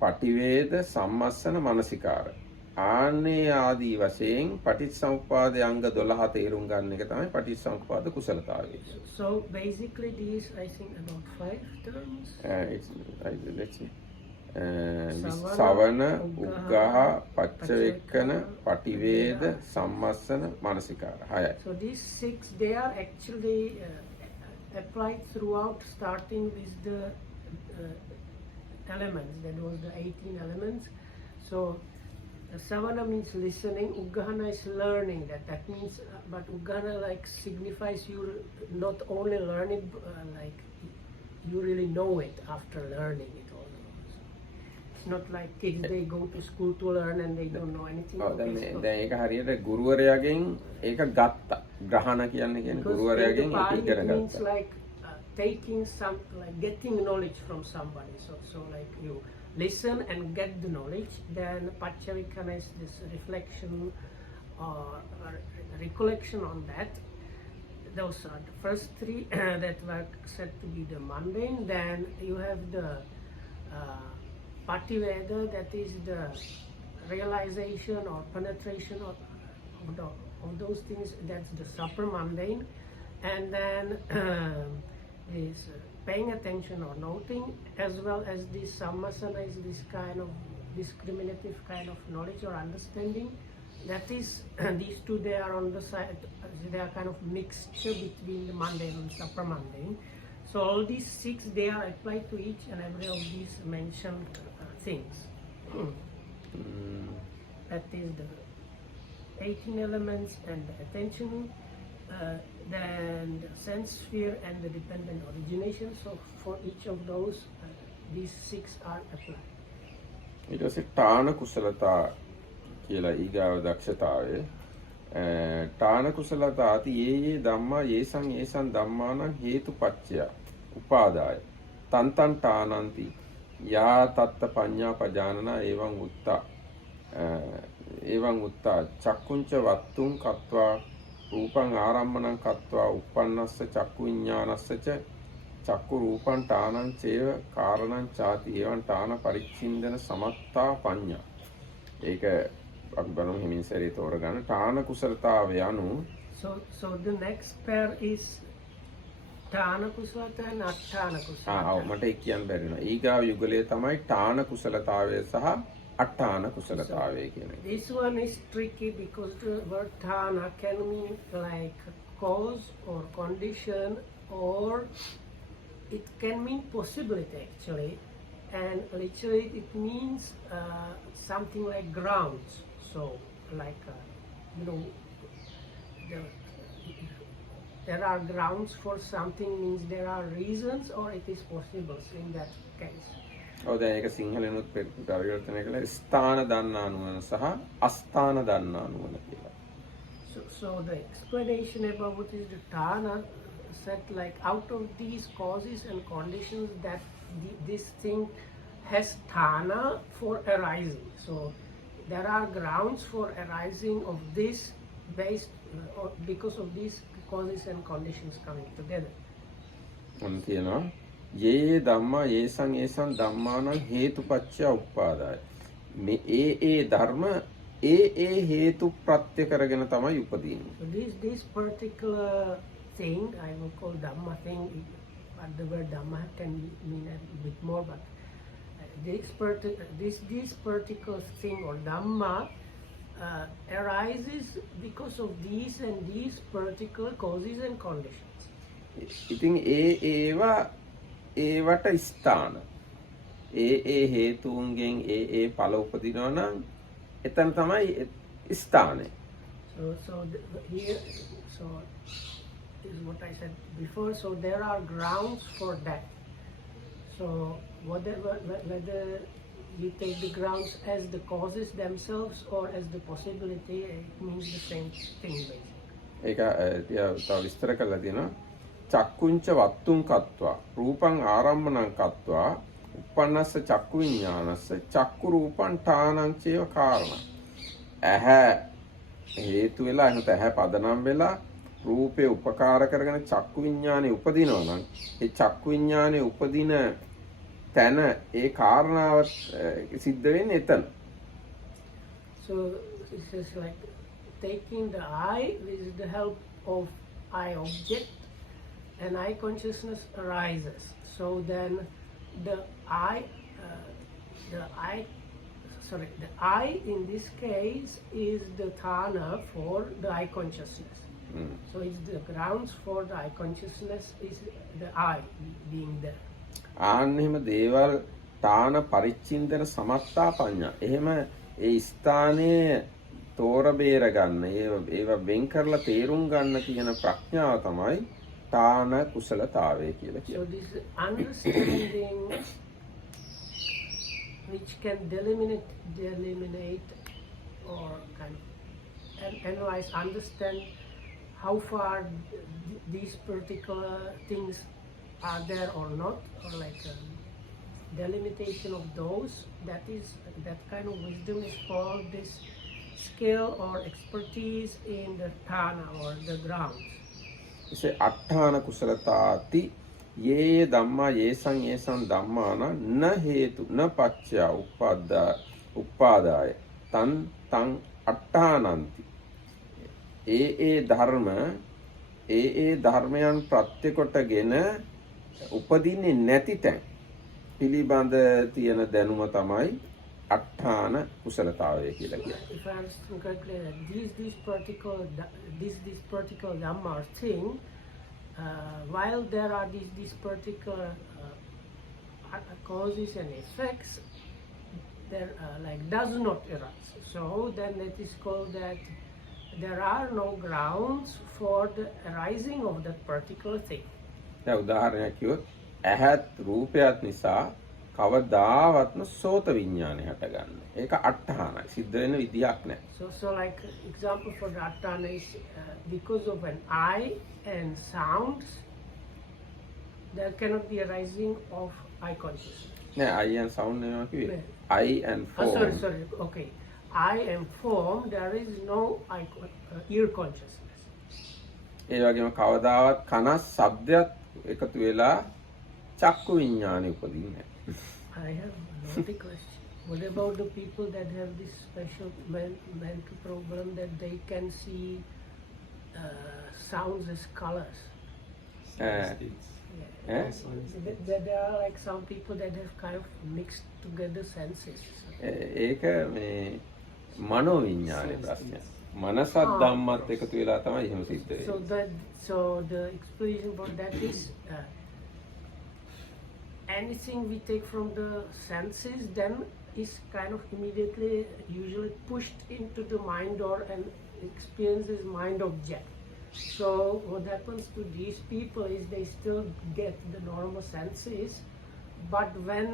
පටිවේද සම්මස්සන මනසිකාර. ආන්නේ ආදී වශයෙන් පටිච්චසමුප්පාදයේ අංග 12 තේරුම් ගන්න එක තමයි පටිච්චසමුප්පාද කුසලතාවය. So basically these I think about 5 terms. Let's see. සවන, උග්ගහ, පච්චවෙක්කන, පටිවේද, සම්මස්සන, මානසිකාර. 6යි. So these 6 they are actually applied throughout, starting with the elements. That was the 18 elements. So savana means listening, uggahana is learning. That means, but uggahana like signifies you not only learn it, like you really know it after learning it also. It's not like kids, they go to school to learn and they don't know anything. දැන් ඒක හරියට ගුරුවරයාගෙන් ඒක ගත්තා. ග්‍රහණ කියන්නේ ගුරුවරයාගෙන් ඒක ඉගෙන it means ගත්තා. like taking some, like getting knowledge from somebody. So like you listen and get the knowledge. Then pachavikana is this reflection or recollection on that. Those are the first 3 that were said to be the mundane. Then you have the pativeda, that is the realization or penetration of those things. That's the super mundane. And then is paying attention or noting, as well as this sammasana is this kind of discriminative kind of knowledge or understanding. That is these 2 they are on the side, they are kind of mixture between the mundane and supramundane. So all these 6 they are applied to each and every of these mentioned things. That is the 18 elements and the attention, then the sense sphere and the dependent origination. So for each of those, these 6 are applied. ඊට පස්සේ ඨාන කුසලතා කියලා ඊගාව දක්ෂතාවය. ඨාන කුසලතාති ඒ ධම්මා ඒසං ධම්මානං හේතුපච්චය උපාදාය තන්තං ඨානಂತಿ යා තත්ත පඤ්ඤා පජානනා එවං උත්තා චක්කුංච වත්තුං කତ୍වා රූපං ආරම්මණං කତ୍වා uppannassa චක්කු විඥානස්සච චක්කු රූපං ඨානං චේව කාරණං ചാති එවං ඨාන පරිච්ඡින්දන සමත්තා පඤ්ඤා. ඒක අපි බලමු හිමින් සැරේ තෝරගන්න. ඨාන කුසලතාවය anu. So the next pair is ඨාන කුසලතා and අට්ඨාන කුසලතා. මට ඒක කියන්න බැරි වෙනවා. ඊගාව යුගලයේ තමයි ඨාන කුසලතාවය සහ අට්ඨාන කුසලතාවය කියන එක. This one is tricky because the word thana can mean like cause or condition, or it can mean possibility actually, and literally it means something like grounds. So like there are grounds for something means there are reasons, or it is possible in that case. ඔව් දැන් ඒක සිංහලෙනුත් පරිවර්තනය කළා ස්ථාන දන්නා නුවණ සහ අස්ථාන දන්නා නුවණ කියලා. So the explanation about what is the thana said, like out of these causes and conditions that this thing has thana for arising. So there are grounds for arising of this based or because of these causes and conditions coming together. මොන කියනවා ये ධම්මා ඒසං ධම්මානං හේතුපච්චය උපාදාය. මේ ඒ ධර්ම ඒ හේතු ප්‍රත්‍ය කරගෙන තමයි උපදින්නේ. So this particular thing I will call dhamma thing, but the word dhamma can mean a bit more, but this particular thing or dhamma arises because of these and these particular causes and conditions. ඉතින් ඒවට ස්ථාන ඒ හේතුන්ගෙන් ඒ ඵල උපදිනවා නම් එතන තමයි ස්ථානේ. So here is what I said before. So there are grounds for that. So whether you take the grounds as the causes themselves or as the possibility, it means the same thing basically. ඒක තව විස්තර කරලා තියෙනවා. චක්කුංච වත්තුං කତ୍වා රූපං ආරම්මණං කତ୍වා uppannassa චක්කු විඥානස්ස චක්කු රූපං ඨානං චේව කාරණ. ඇහැ හේතු වෙලා එහෙනම් ඇහැ පදනම් වෙලා රූපේ උපකාර කරගෙන චක්කු විඥානේ උපදිනවා නම් ඒ චක්කු විඥානේ උපදින තැන ඒ කාරණාව සිද්ධ වෙන්නේ එතන. So this is like taking the eye with the help of eye object, and eye consciousness arises. So then the eye, the eye, sorry, the eye in this case is the thana for the eye consciousness. So it's the grounds for the eye consciousness is the eye being there. ආන්නෙම දේවල් තාන පරිච්ඡින්දන සමත්තා පඤ්ඤා. එහෙම ඒ ස්ථානයේ තෝර බේර ගන්න, ඒව වෙන් කරලා තේරුම් ගන්න කියන ප්‍රඥාව තමයි තාන කුසලතාවය කියලා So කියන්නේ. this understanding which can delimitate or kind of analyze, understand how far these particular things are there or not, or like delimitation of those, that kind of wisdom is called this skill or expertise in the thana or the grounds. එසේ අට්ඨාන කුසලතාති ये ධම්මා येසං ධම්මාන න හේතු න පච්චය උපාදාය තං අට්ඨානන්ති. ඒ ධර්මයන් ප්‍රත්‍ය කොටගෙන උපදින්නේ නැති තැන් පිළිබඳ තියෙන දැනුම තමයි අට්ඨාන කුසලතාවය කියලා කියන්නේ. If I understand correctly, that this particular dhamma or thing, while there are these particular causes and effects, there like does not arise. So then it is called that there are no grounds for the arising of that particular thing. දැන් උදාහරණයක් කිව්වොත් ඇහත් රූපයත් නිසා කවදාවත්ම සෝත විඥානය හටගන්නේ. ඒක අට්ඨානයි. සිද්ධ වෙන විදියක් නැහැ. So like example for the Atthana is because of an eye and sounds, there cannot be a rising of eye consciousness. නෑ eye and sound නෙවෙයි කිව්වේ. eye and form. Sorry. Okay. Eye and form, there is no ear consciousness. ඒ වගේම කවදාවත් කනස් ශබ්දයක් එකතු වෙලා චක්කු විඥානෙ උපදින්නේ නැහැ. I have another question. What about the people that have this special mental problem that they can see sounds as colors? There are like some people that have kind of mixed together senses. ඒක මේ මනෝ විඥානේ ප්‍රශ්නයක්. මනසත් ධම්මත් එකතු වෙලා තමයි එහෙම සිද්ධ වෙන්නේ. So the explanation for that is anything we take from the senses then is kind of immediately usually pushed into the mind or and experiences mind object. So what happens to these people is they still get the normal senses, but when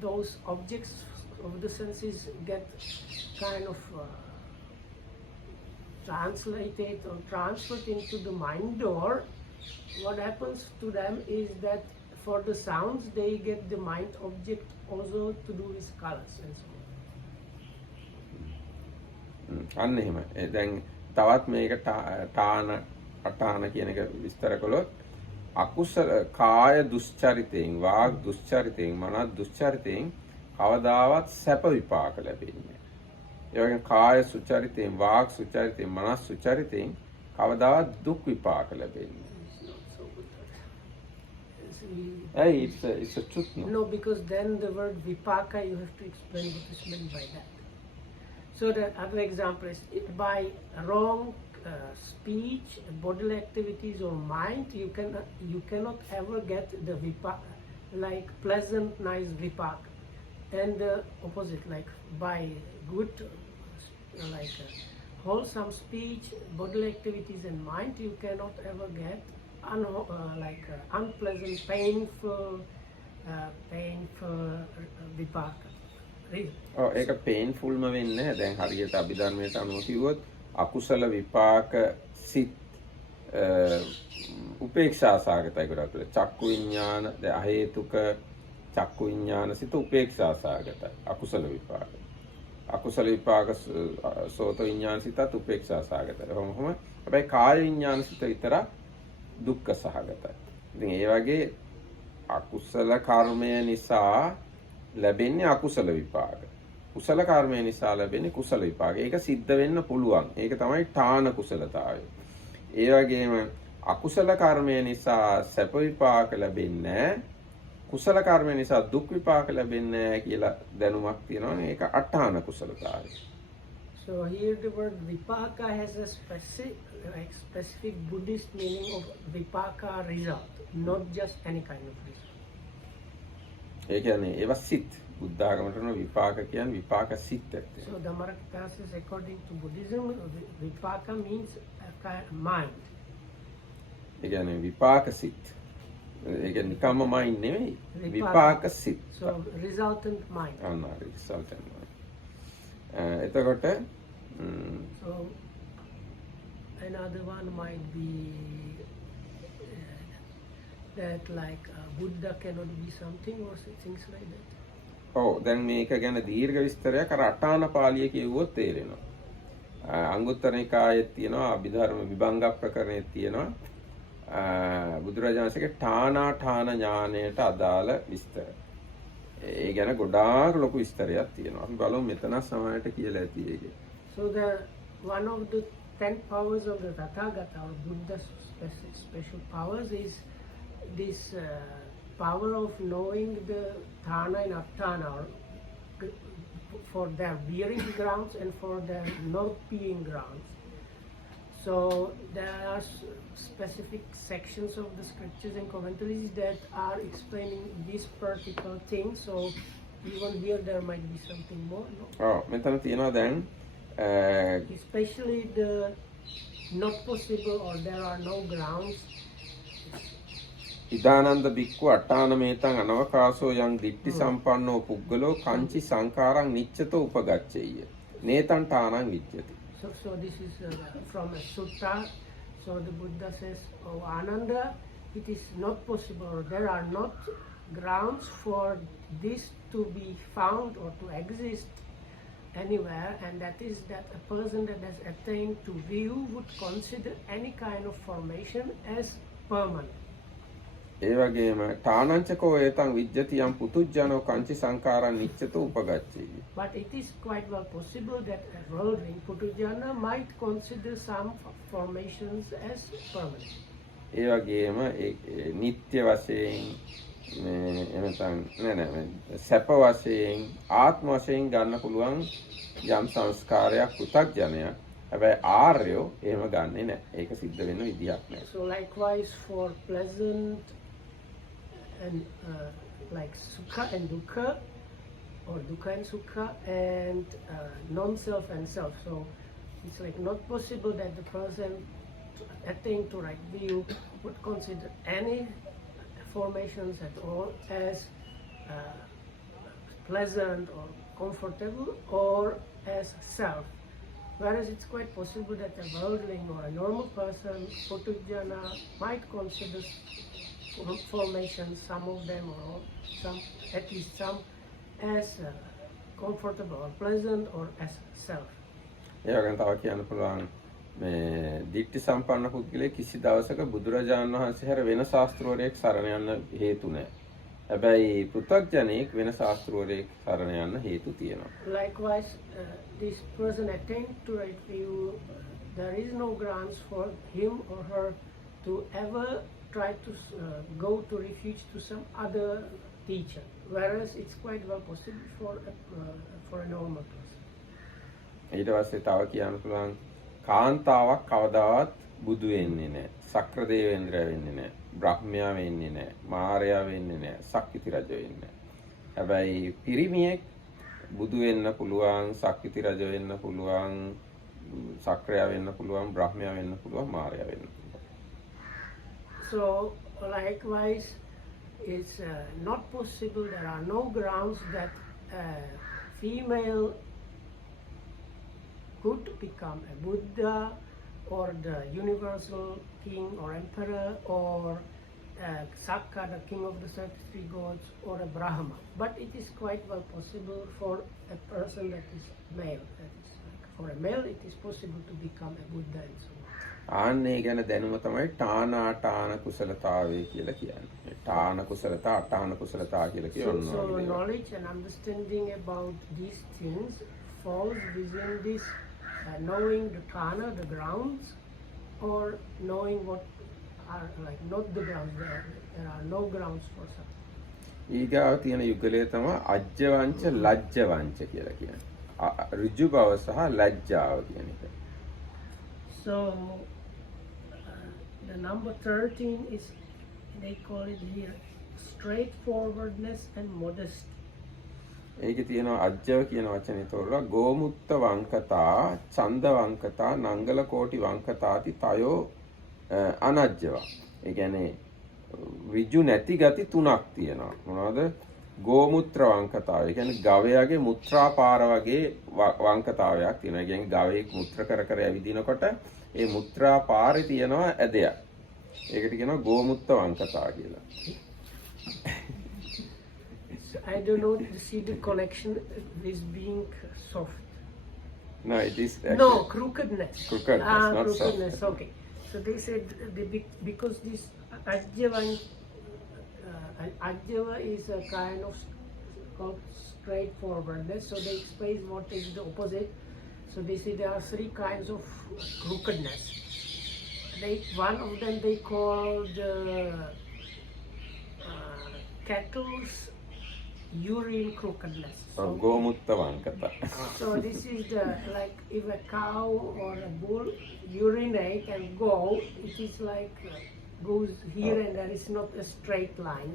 those objects of the senses get kind of translated or transferred into the mind door, what happens to them is that for the sounds they get the mind object also to do with colors and so on. අන්න එහෙමයි. දැන් තවත් මේක අටාන කියන එක විස්තර කළොත් අකුසල කාය දුස්චරිතයෙන් වාග් දුස්චරිතයෙන් මනස් දුස්චරිතයෙන් කවදාවත් සැප විපාක ලැබෙන්නේ. ඒ වගේම කාය සුචරිතයෙන් වාග් සුචරිතයෙන් මනස් සුචරිතයෙන් කවදාවත් දුක් විපාක ලැබෙන්නේ. Hey, it's a truth. No, because then the word vipaka, you have to explain what is meant by that. So the other example is by wrong speech, bodily activities or mind, you cannot ever get the vipaka, like pleasant, nice vipaka. And the opposite, like by good, like wholesome speech, bodily activities and mind, you cannot ever get unpleasant, painful vipaka. ඔව් ඒක painfulම වෙන්නේ නැහැ. දැන් හරියට අභිධර්මයට අනුව කිව්වොත් අකුසල විපාක සිත් උපේක්ෂා සාගතයි ගොඩක් වෙලා. චක්කු විඥාන දැන් අහේතුක චක්කු විඥාන සිත උපේක්ෂා සාගතයි. අකුසල විපාක. අකුසල විපාක සෝත විඥාන සිතත් උපේක්ෂා සාගතයි. කොහොම හැබැයි කාය විඥාන සිත විතර දුක්ඛ සහගතයි. ඉතින් ඒ වගේ අකුසල කර්මය නිසා ලැබෙන්නේ අකුසල විපාක. කුසල කර්මය නිසා ලැබෙන්නේ කුසල විපාක. ඒක සිද්ධ වෙන්න පුළුවන්. ඒක තමයි ඨාන කුසලතාවය. ඒ වගේම අකුසල කර්මය නිසා සැප විපාක ලැබෙන්නේ කුසල කර්මය නිසා දුක් විපාක ලැබෙන්නේ කියලා දැනුමක් තියෙනවනේ. ඒක අට්ඨාන කුසලතාවය. So here the word vipaka has a specific Buddhist meaning of vipaka result, not just any kind of result. ඒ කියන්නේ ඒවා සිත්. බුද්ධ ආගමට උන විපාක කියන්නේ විපාක සිත් ඇත්තේ. So Dhammarakita says according to Buddhism, vipaka means a kind of mind. ඒ කියන්නේ විපාක සිත්. ඒ කියන්නේ නිකම්ම mind නෙමෙයි. විපාක සිත්. So resultant mind. resultant mind. එතකොට So another one might be that like Buddha cannot be something or things like that. ඔව් දැන් මේක ගැන දීර්ඝ විස්තරයක් අර අටාන පාළිය කියුවොත් තේරෙනවා. අංගුත්තර නිකායේ තියෙනවා අභිධර්ම විභංග ප්‍රකරණයේ තියෙනවා බුදුරජාණන්සේගේ ඨාන ඥානයට අදාළ විස්තර. ඒ ගැන ගොඩාක් ලොකු විස්තරයක් තියෙනවා. අපි බලමු මෙතන සමහරට කියලා ඇති ඒක. So the one of the 10 powers of the Tathagata or Buddha's special powers is this power of knowing the Thana and Apthana, or for their bearing grounds and for their not being grounds. So there are specific sections of the scriptures and commentaries that are explaining this particular thing. So even here there might be something more. No? මෙතන තියෙනවා දැන් especially the not possible or there are no grounds. ඉදානන්ද බික්කු අට්ඨානමේතං අනවකාශෝ යං දිට්ඨි සම්පන්නෝ පුද්ගලෝ කංචි සංඛාරං නිච්චතෝ උපගච්ඡේය. නේතං ඨානං විච්ඡති. So this is from a sutta. So the Buddha says, "Oh Ananda, it is not possible. There are not grounds for this to be found or to exist anywhere, and that is that a person that has attained to view would consider any kind of formation as permanent." ඒ වගේම ඨානංචකෝ ඒතං විජ්ජති යම් පුතුජනෝ කංචි සංඛාරං නිච්චතෝ උපගච්ඡේය. But it is quite well possible that a worldling Putujana might consider some formations as permanent. ඒ වගේම නිත්‍ය වශයෙන් එනතන් නෑ සැප වශයෙන් ආත්ම වශයෙන් ගන්න පුළුවන් යම් සංස්කාරයක් පු탁ජනයක්. හැබැයි ආර්යෝ එහෙම ගන්නෙ නෑ. ඒක සිද්ධ වෙන විදියක් නෑ. So likewise for pleasant and like sukha and dukkha, or dukkha and sukha, and non-self and self. So it's like not possible that the person attained to right view would consider any formations at all as pleasant or comfortable or as self. Whereas it's quite possible that a worldling or a normal person, Putujana, might consider formations, some of them or all, some, at least some, as comfortable or pleasant or as self. ඒ වගේම තව කියන්න පුළුවන් මේ දිට්ඨි සම්පන්න පුද්ගලයෙක් කිසි දවසක බුදුරජාණන් වහන්සේ හැර වෙන ශාස්ත්‍රවරයෙක් සරණ යන්න හේතු නැහැ. හැබැයි පෘථග්ජනෙක් වෙන ශාස්ත්‍රවරයෙක් සරණ යන්න හේතු තියෙනවා. Likewise, this person attained to right view, there is no grounds for him or her to ever try to go to refuge to some other teacher, whereas it's quite well possible for a normal person. ඊට පස්සේ තව කියන්න පුළුවන් කාන්තාවක් කවදාවත් බුදු වෙන්නේ නැහැ. සක්‍ර දේවේන්ද්‍රයා වෙන්නේ නැහැ. බ්‍රහ්මයා වෙන්නේ නැහැ. මාරයා වෙන්නේ නැහැ. සක්විති රජ වෙන්නේ නැහැ. හැබැයි පිරිමියෙක් බුදු වෙන්න පුළුවන්, සක්විති රජ වෙන්න පුළුවන්, සක්‍රයා වෙන්න පුළුවන්, බ්‍රහ්මයා වෙන්න පුළුවන්, මාරයා වෙන්න පුළුවන්. So likewise, it's not possible, there are no grounds that female could become a Buddha or the universal king or emperor or Sakka, the king of the 33 gods, or a Brahma. But it is quite well possible for a person that is male, that is like for a male, it is possible to become a Buddha and so on. ආන්නේ ගැන දැනුම තමයි ඨානාඨාන කුසලතාවය කියලා කියන්නේ. ඨාන කුසලතා අට්ඨාන කුසලතා කියලා So, කියනවා. knowledge and understanding about these things falls within this knowing the Thana, the grounds, or knowing what are like not the grounds. There are no grounds for something. ඊගාව තියෙන යුගලය තමයි අජ්ජවංච ලජ්ජවංච කියලා කියන්නේ. ඍජු බව සහ ලැජ්ජාව කියන එක. So the number 13 is, they call it here, straightforwardness and modesty. ඒකේ තියෙනවා අජ්ජව කියන වචනේ තෝරලා ගෝමුත්ත වංකතා, ඡන්ද වංකතා, නංගල කෝටි වංකතාති තයෝ අනජ්ජව. ඒ කියන්නේ ඍජු නැති ගති තුනක් තියෙනවා. මොනවද? ගෝමුත්‍ර වංකතාව. ඒ කියන්නේ ගවයාගේ මුත්‍රා පාර වගේ වංකතාවයක් තියෙනවා. ඒ කියන්නේ ගවයෙක් මුත්‍ර කර කර ඇවිදිනකොට ඒ මුත්‍රා පාරේ තියෙනවා ඇදයක්. ඒකට කියනවා ගෝමුත්ත වංකතා කියලා. I do not see the connection with being soft. No, it is actually No, crookedness. Crookedness, not crookedness. soft. Okay. So they said because this Ajjava is a kind of called straightforwardness. So they explain what is the opposite. So they say there are three kinds of crookedness. One of them they call the cattle's urine crookedness. ගෝමුත්ත වංකතා. So this is the, like if a cow or a bull urinate and go, it is like goes here and there is not a straight line.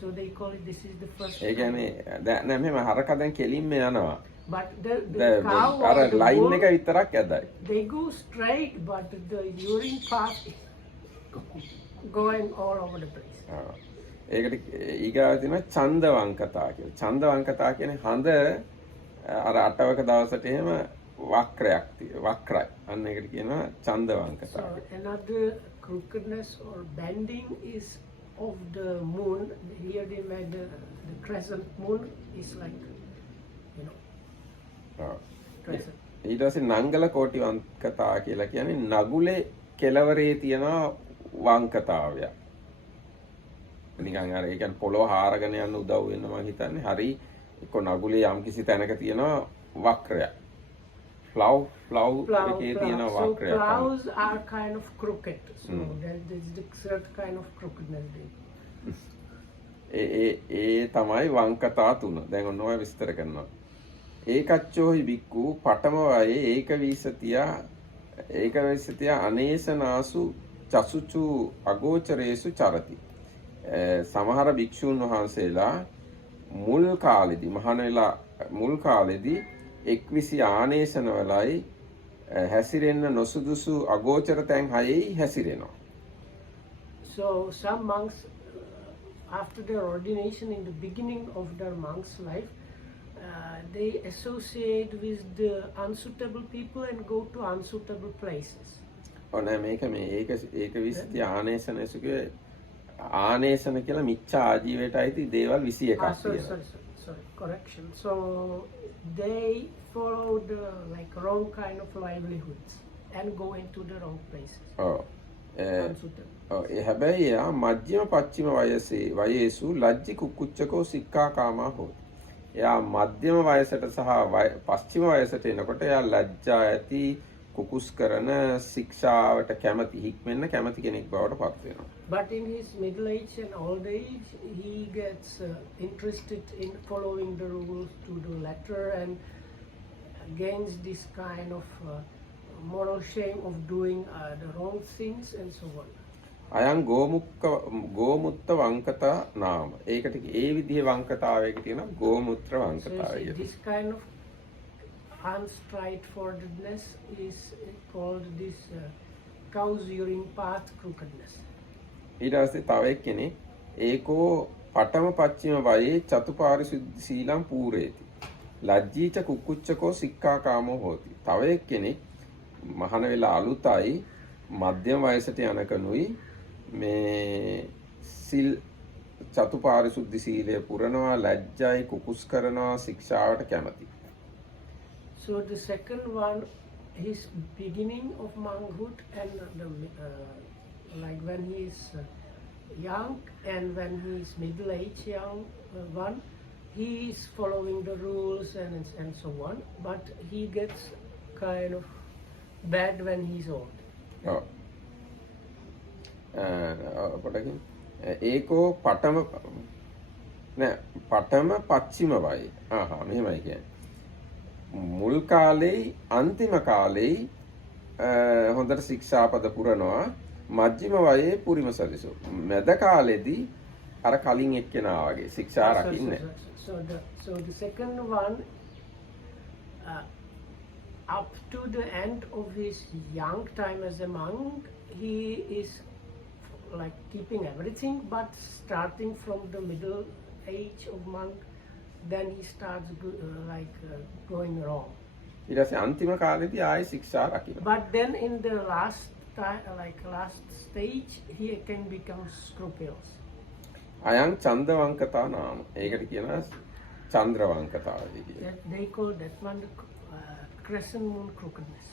So they call it, this is the first ඒ කියන්නේ දැන් මෙහෙම හරක දැන් කෙලින්ම යනවා. But the cow or අර the line bull, එක විතරක් ඇදයි. they go straight, but the urine part is going all over the place. ඒකට ඊගාව තියෙනවා ඡන්ද වංකතා කියලා. ඡන්ද වංකතා කියන්නේ හඳ අර අටවක දවසට එහෙම වක්‍රයක් තියෙනවා. වක්‍රයි. අන්න ඒකට කියනවා ඡන්ද වංකතා. So another crookedness or bending is of the moon. Here they made the crescent moon is like, you know, crescent. ඊට පස්සේ නංගල කෝටි වංකතා කියලා කියන්නේ නගුලේ කෙළවරේ තියෙන වංකතාවය. නිකන් අර ඒ කියන්නේ පොළොව හාරගෙන යන්න උදව් වෙන්න මම හිතන්නේ හරි එක්ක නගුලේ යම්කිසි තැනක තියෙන වක්‍රයක්. Plow එකේ තියෙන So වක්‍රයක්. plows are kind of crooked. So there's the third kind of crookedness there. ඒ තමයි වංකතා තුන. දැන් ඔන්න ඔය විස්තර කරනවා. ඒකච්චෝහි බික්කු පඨම වයේ ඒකවිසතිය අනේසනාසු චසුචු අගෝචරේසු චරති. සමහර භික්ෂූන් වහන්සේලා මුල් කාලෙදී මහාන වෙලා මුල් කාලෙදී එක්විසි ආනේසන වලයි හැසිරෙන්න නොසුදුසු අගෝචර තැන් හයෙහි හැසිරෙනවා. So some monks, after their ordination in the beginning of their monk's life, they associate with the unsuitable people and go to unsuitable places. ඔන්න මේක ඒකවිසතිය ආනේසනසුගේ ආනේසන කියලා මිච්ඡා ආජීවයට අයිති දේවල් 21ක් තියෙනවා. Sorry, correction. So they follow the like wrong kind of livelihoods and go into the wrong places. Unsuitable. හැබැයි එයා මධ්‍යම පච්චිම වයසු ලජ්ජි කුක්කුච්චකෝ සික්ඛාකාමා හොති. එයා මධ්‍යම වයසට සහ පස්චිම වයසට එනකොට එයා ලැජ්ජා ඇති කුකුස් කරන ශික්ෂාවට කැමති හික්මෙන්න කැමති කෙනෙක් බවට පත් වෙනවා. But in his middle age and old age, he gets interested in following the rules to the letter and gains this kind of moral shame of doing the wrong things and so on. අයං ගෝමුත්ත වංකතා නාම. ඒකට ඒ විදිහේ වංකතාවයක තියෙන ගෝමුත්‍ර So වංකතාවය. this kind of unstraightforwardness is called this cow's urine path crookedness. ඊට පස්සේ තව එක්කෙනෙක් ඒකෝ පඨම පච්චිම වයේ චතුපාරිශුද්ධ සීලං පූරේති. ලජ්ජීච කුක්කුච්චකෝ සික්ඛාකාමෝ හෝති. තව එක්කෙනෙක් මහාන වෙලා අලුතයි මධ්‍යම වයසට යනකනුයි මේ සිල් චතුපාරිශුද්ධ සීලය පුරනවා ලැජ්ජයි කුකුස් කරනවා ශික්ෂාවට කැමති. So the second one his beginning of monkhood and like when he is young and when he is middle age young one, he is following the rules and so on, but he gets kind of bad when he's old. ඔව්. පොඩකින් ඒකෝ පටම නෑ පටම පච්චිම වයි. මෙහෙමයි කියන්නේ. මුල් කාලේ අන්තිම කාලේ හොඳට ශික්ෂාපද පුරනවා. මජ්ක්‍ධිම වයේ පුරිම සරිසු. මැද කාලෙදී අර කලින් එක්කෙනා වගේ ශික්ෂා රකින්නේ. So the second one, up to the end of his young time as a monk, he is like keeping everything, but starting from the middle age of monk, then he starts going wrong. ඊට පස්සේ අන්තිම කාලෙදී ආයෙ ශික්ෂා රකින්න. But then in the last time, like last stage, he can become scrupulous. අයං චන්දවංකතා නාම. ඒකට කියනවා චන්ද්‍රවංකතාවයි කියලා. They call that one crescent moon crookedness.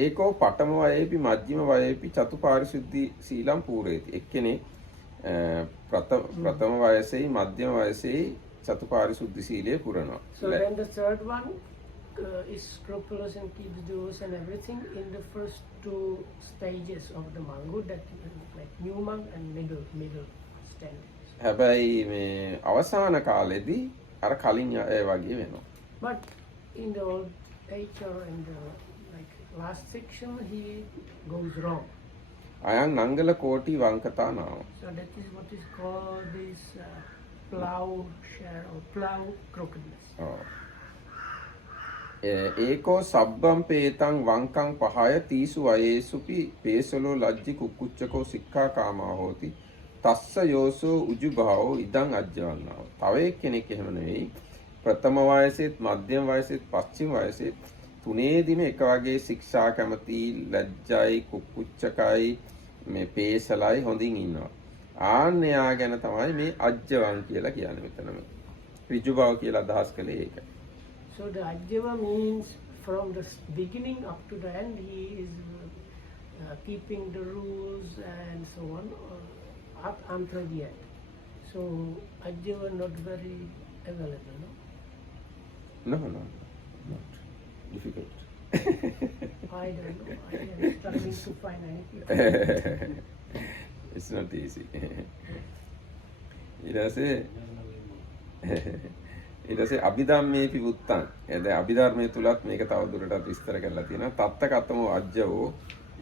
ඒකෝ පඨම වයේපි මජ්ක්‍ධිම වයේපි චතුපාරිශුද්ධි සීලම් පූරේති. එක්කෙනෙක් ප්‍රථම වයසේ මධ්‍යම වයසේ චතුපාරිශුද්ධි සීලය පුරනවා. So then the third one is scrupulous and keeps the rules and everything in the first two stages of the monkhood, that like new monk and middle standards. හැබැයි මේ අවසාන කාලෙදී අර කලින් ඒ වගේ වෙනවා. But in the old age or in the like last section, he goes wrong. අයං නංගල කෝටි වංකතා නාම. So that is what is called this plowshare or plow crookedness. ඒකෝ සබ්බම් පේතං වංකං පහය තීසු වයේසුපි පේසලෝ ලජ්ජි කුක්කුච්චකෝ සික්ඛාකාමා හෝති තස්ස යෝසෝ උජු භාවෝ ඉදං අජ්ජවන්නාව. තව එක්කෙනෙක් එහෙම නෙවෙයි. ප්‍රථම වයසෙත් මධ්‍යම වයසෙත් පස්චිම වයසෙත් තුනේදීම එක වගේ ශික්ෂා කැමති ලැජ්ජයි කුක්කුච්චකයි මේ පේසලයි හොඳින් ඉන්නවා. ආන්‍යයා ගැන තමයි මේ අජ්ජවන් කියලා කියන්නේ මෙතනම. ඍජු බව කියලා අදහස් කළේ ඒක. So the ajjava means from the beginning up to the end, he is keeping the rules and so on up until the end. So ajjava not very available, no? No, not difficult. I don't know. I am struggling to find anything. It's not easy. ඊට පස්සේ අභිධම්මේපි වුත්තං. දැන් අභිධර්මයේ තුලත් මේක තව දුරටත් විස්තර කරලා තියෙනවා. තත්තකතමෝ අජ්ජවෝ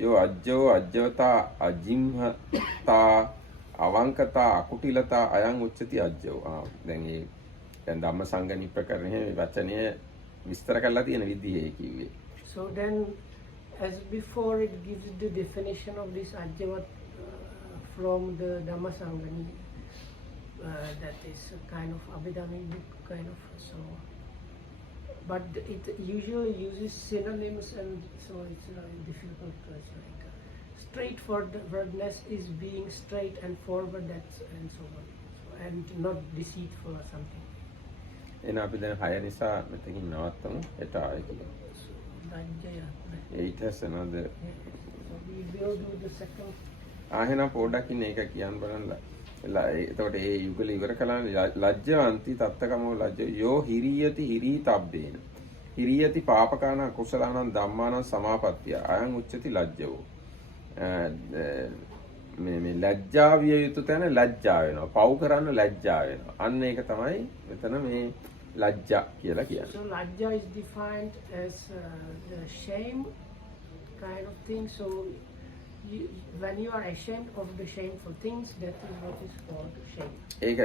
යෝ අජ්ජවෝ අජ්ජවතා අජිම්හතා අවංකතා අකුටිලතා අයං උච්චති අජ්ජවෝ. දැන් මේ දැන් ධම්මසංගණි ප්‍රකරණයේ මේ වචනය විස්තර කරලා තියෙන විදිහේ කිව්වේ. So then, as before, it gives the definition of this ajjava from the Dhammasangani. That is a kind of Abhidhamma book, kind of. So, but it usually uses synonyms, and so it's difficult. It's like straightforwardness is being straight and forward, that's and so on, and not deceitful or something. එන අපි දැන් 6 නිසා මෙතකින් නවත්තමු. හෙට ආයෙ කියමු. It has another. So we will do the second. ආහෙනම් පොඩ්ඩක් ඉන්න ඒක කියන්න බලන්න. එතකොට ඒ යුගල ඉවර කළානේ ලජ්ජවන්ති තත්තකමෝ ලජ්ජ යෝ හිරියති හිරීතබ්බේන හිරියති පාපකාන කුසලානං ධම්මානං සමාපත්තිය අයං උච්චති ලජ්ජවෝ. මේ ලැජ්ජා විය යුතු තැන ලැජ්ජා වෙනවා. පව් කරන්න ලැජ්ජා වෙනවා. අන්න ඒක තමයි මෙතන මේ ලැජ්ජා කියලා කියන්නේ. So lajja is defined as the shame kind of thing. So when you are ashamed of the shameful things, that is what is called shame. ඒක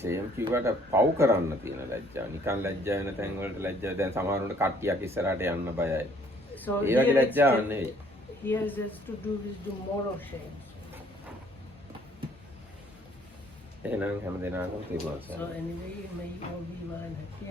shame කිව්වට පව් කරන්න තියෙන ලැජ්ජා. නිකන් ලැජ්ජා වෙන තැන් වලට ලැජ්ජා. දැන් සමහරුන්ට කට්ටියක් ඉස්සරහට යන්න බයයි. So ඒ වගේ ලැජ්ජාවක් නෙවෙයි. Here has to do with the moral shame. එහෙනම් හැම දිනකම තිබුණා. So anyway, may you all be well and happy.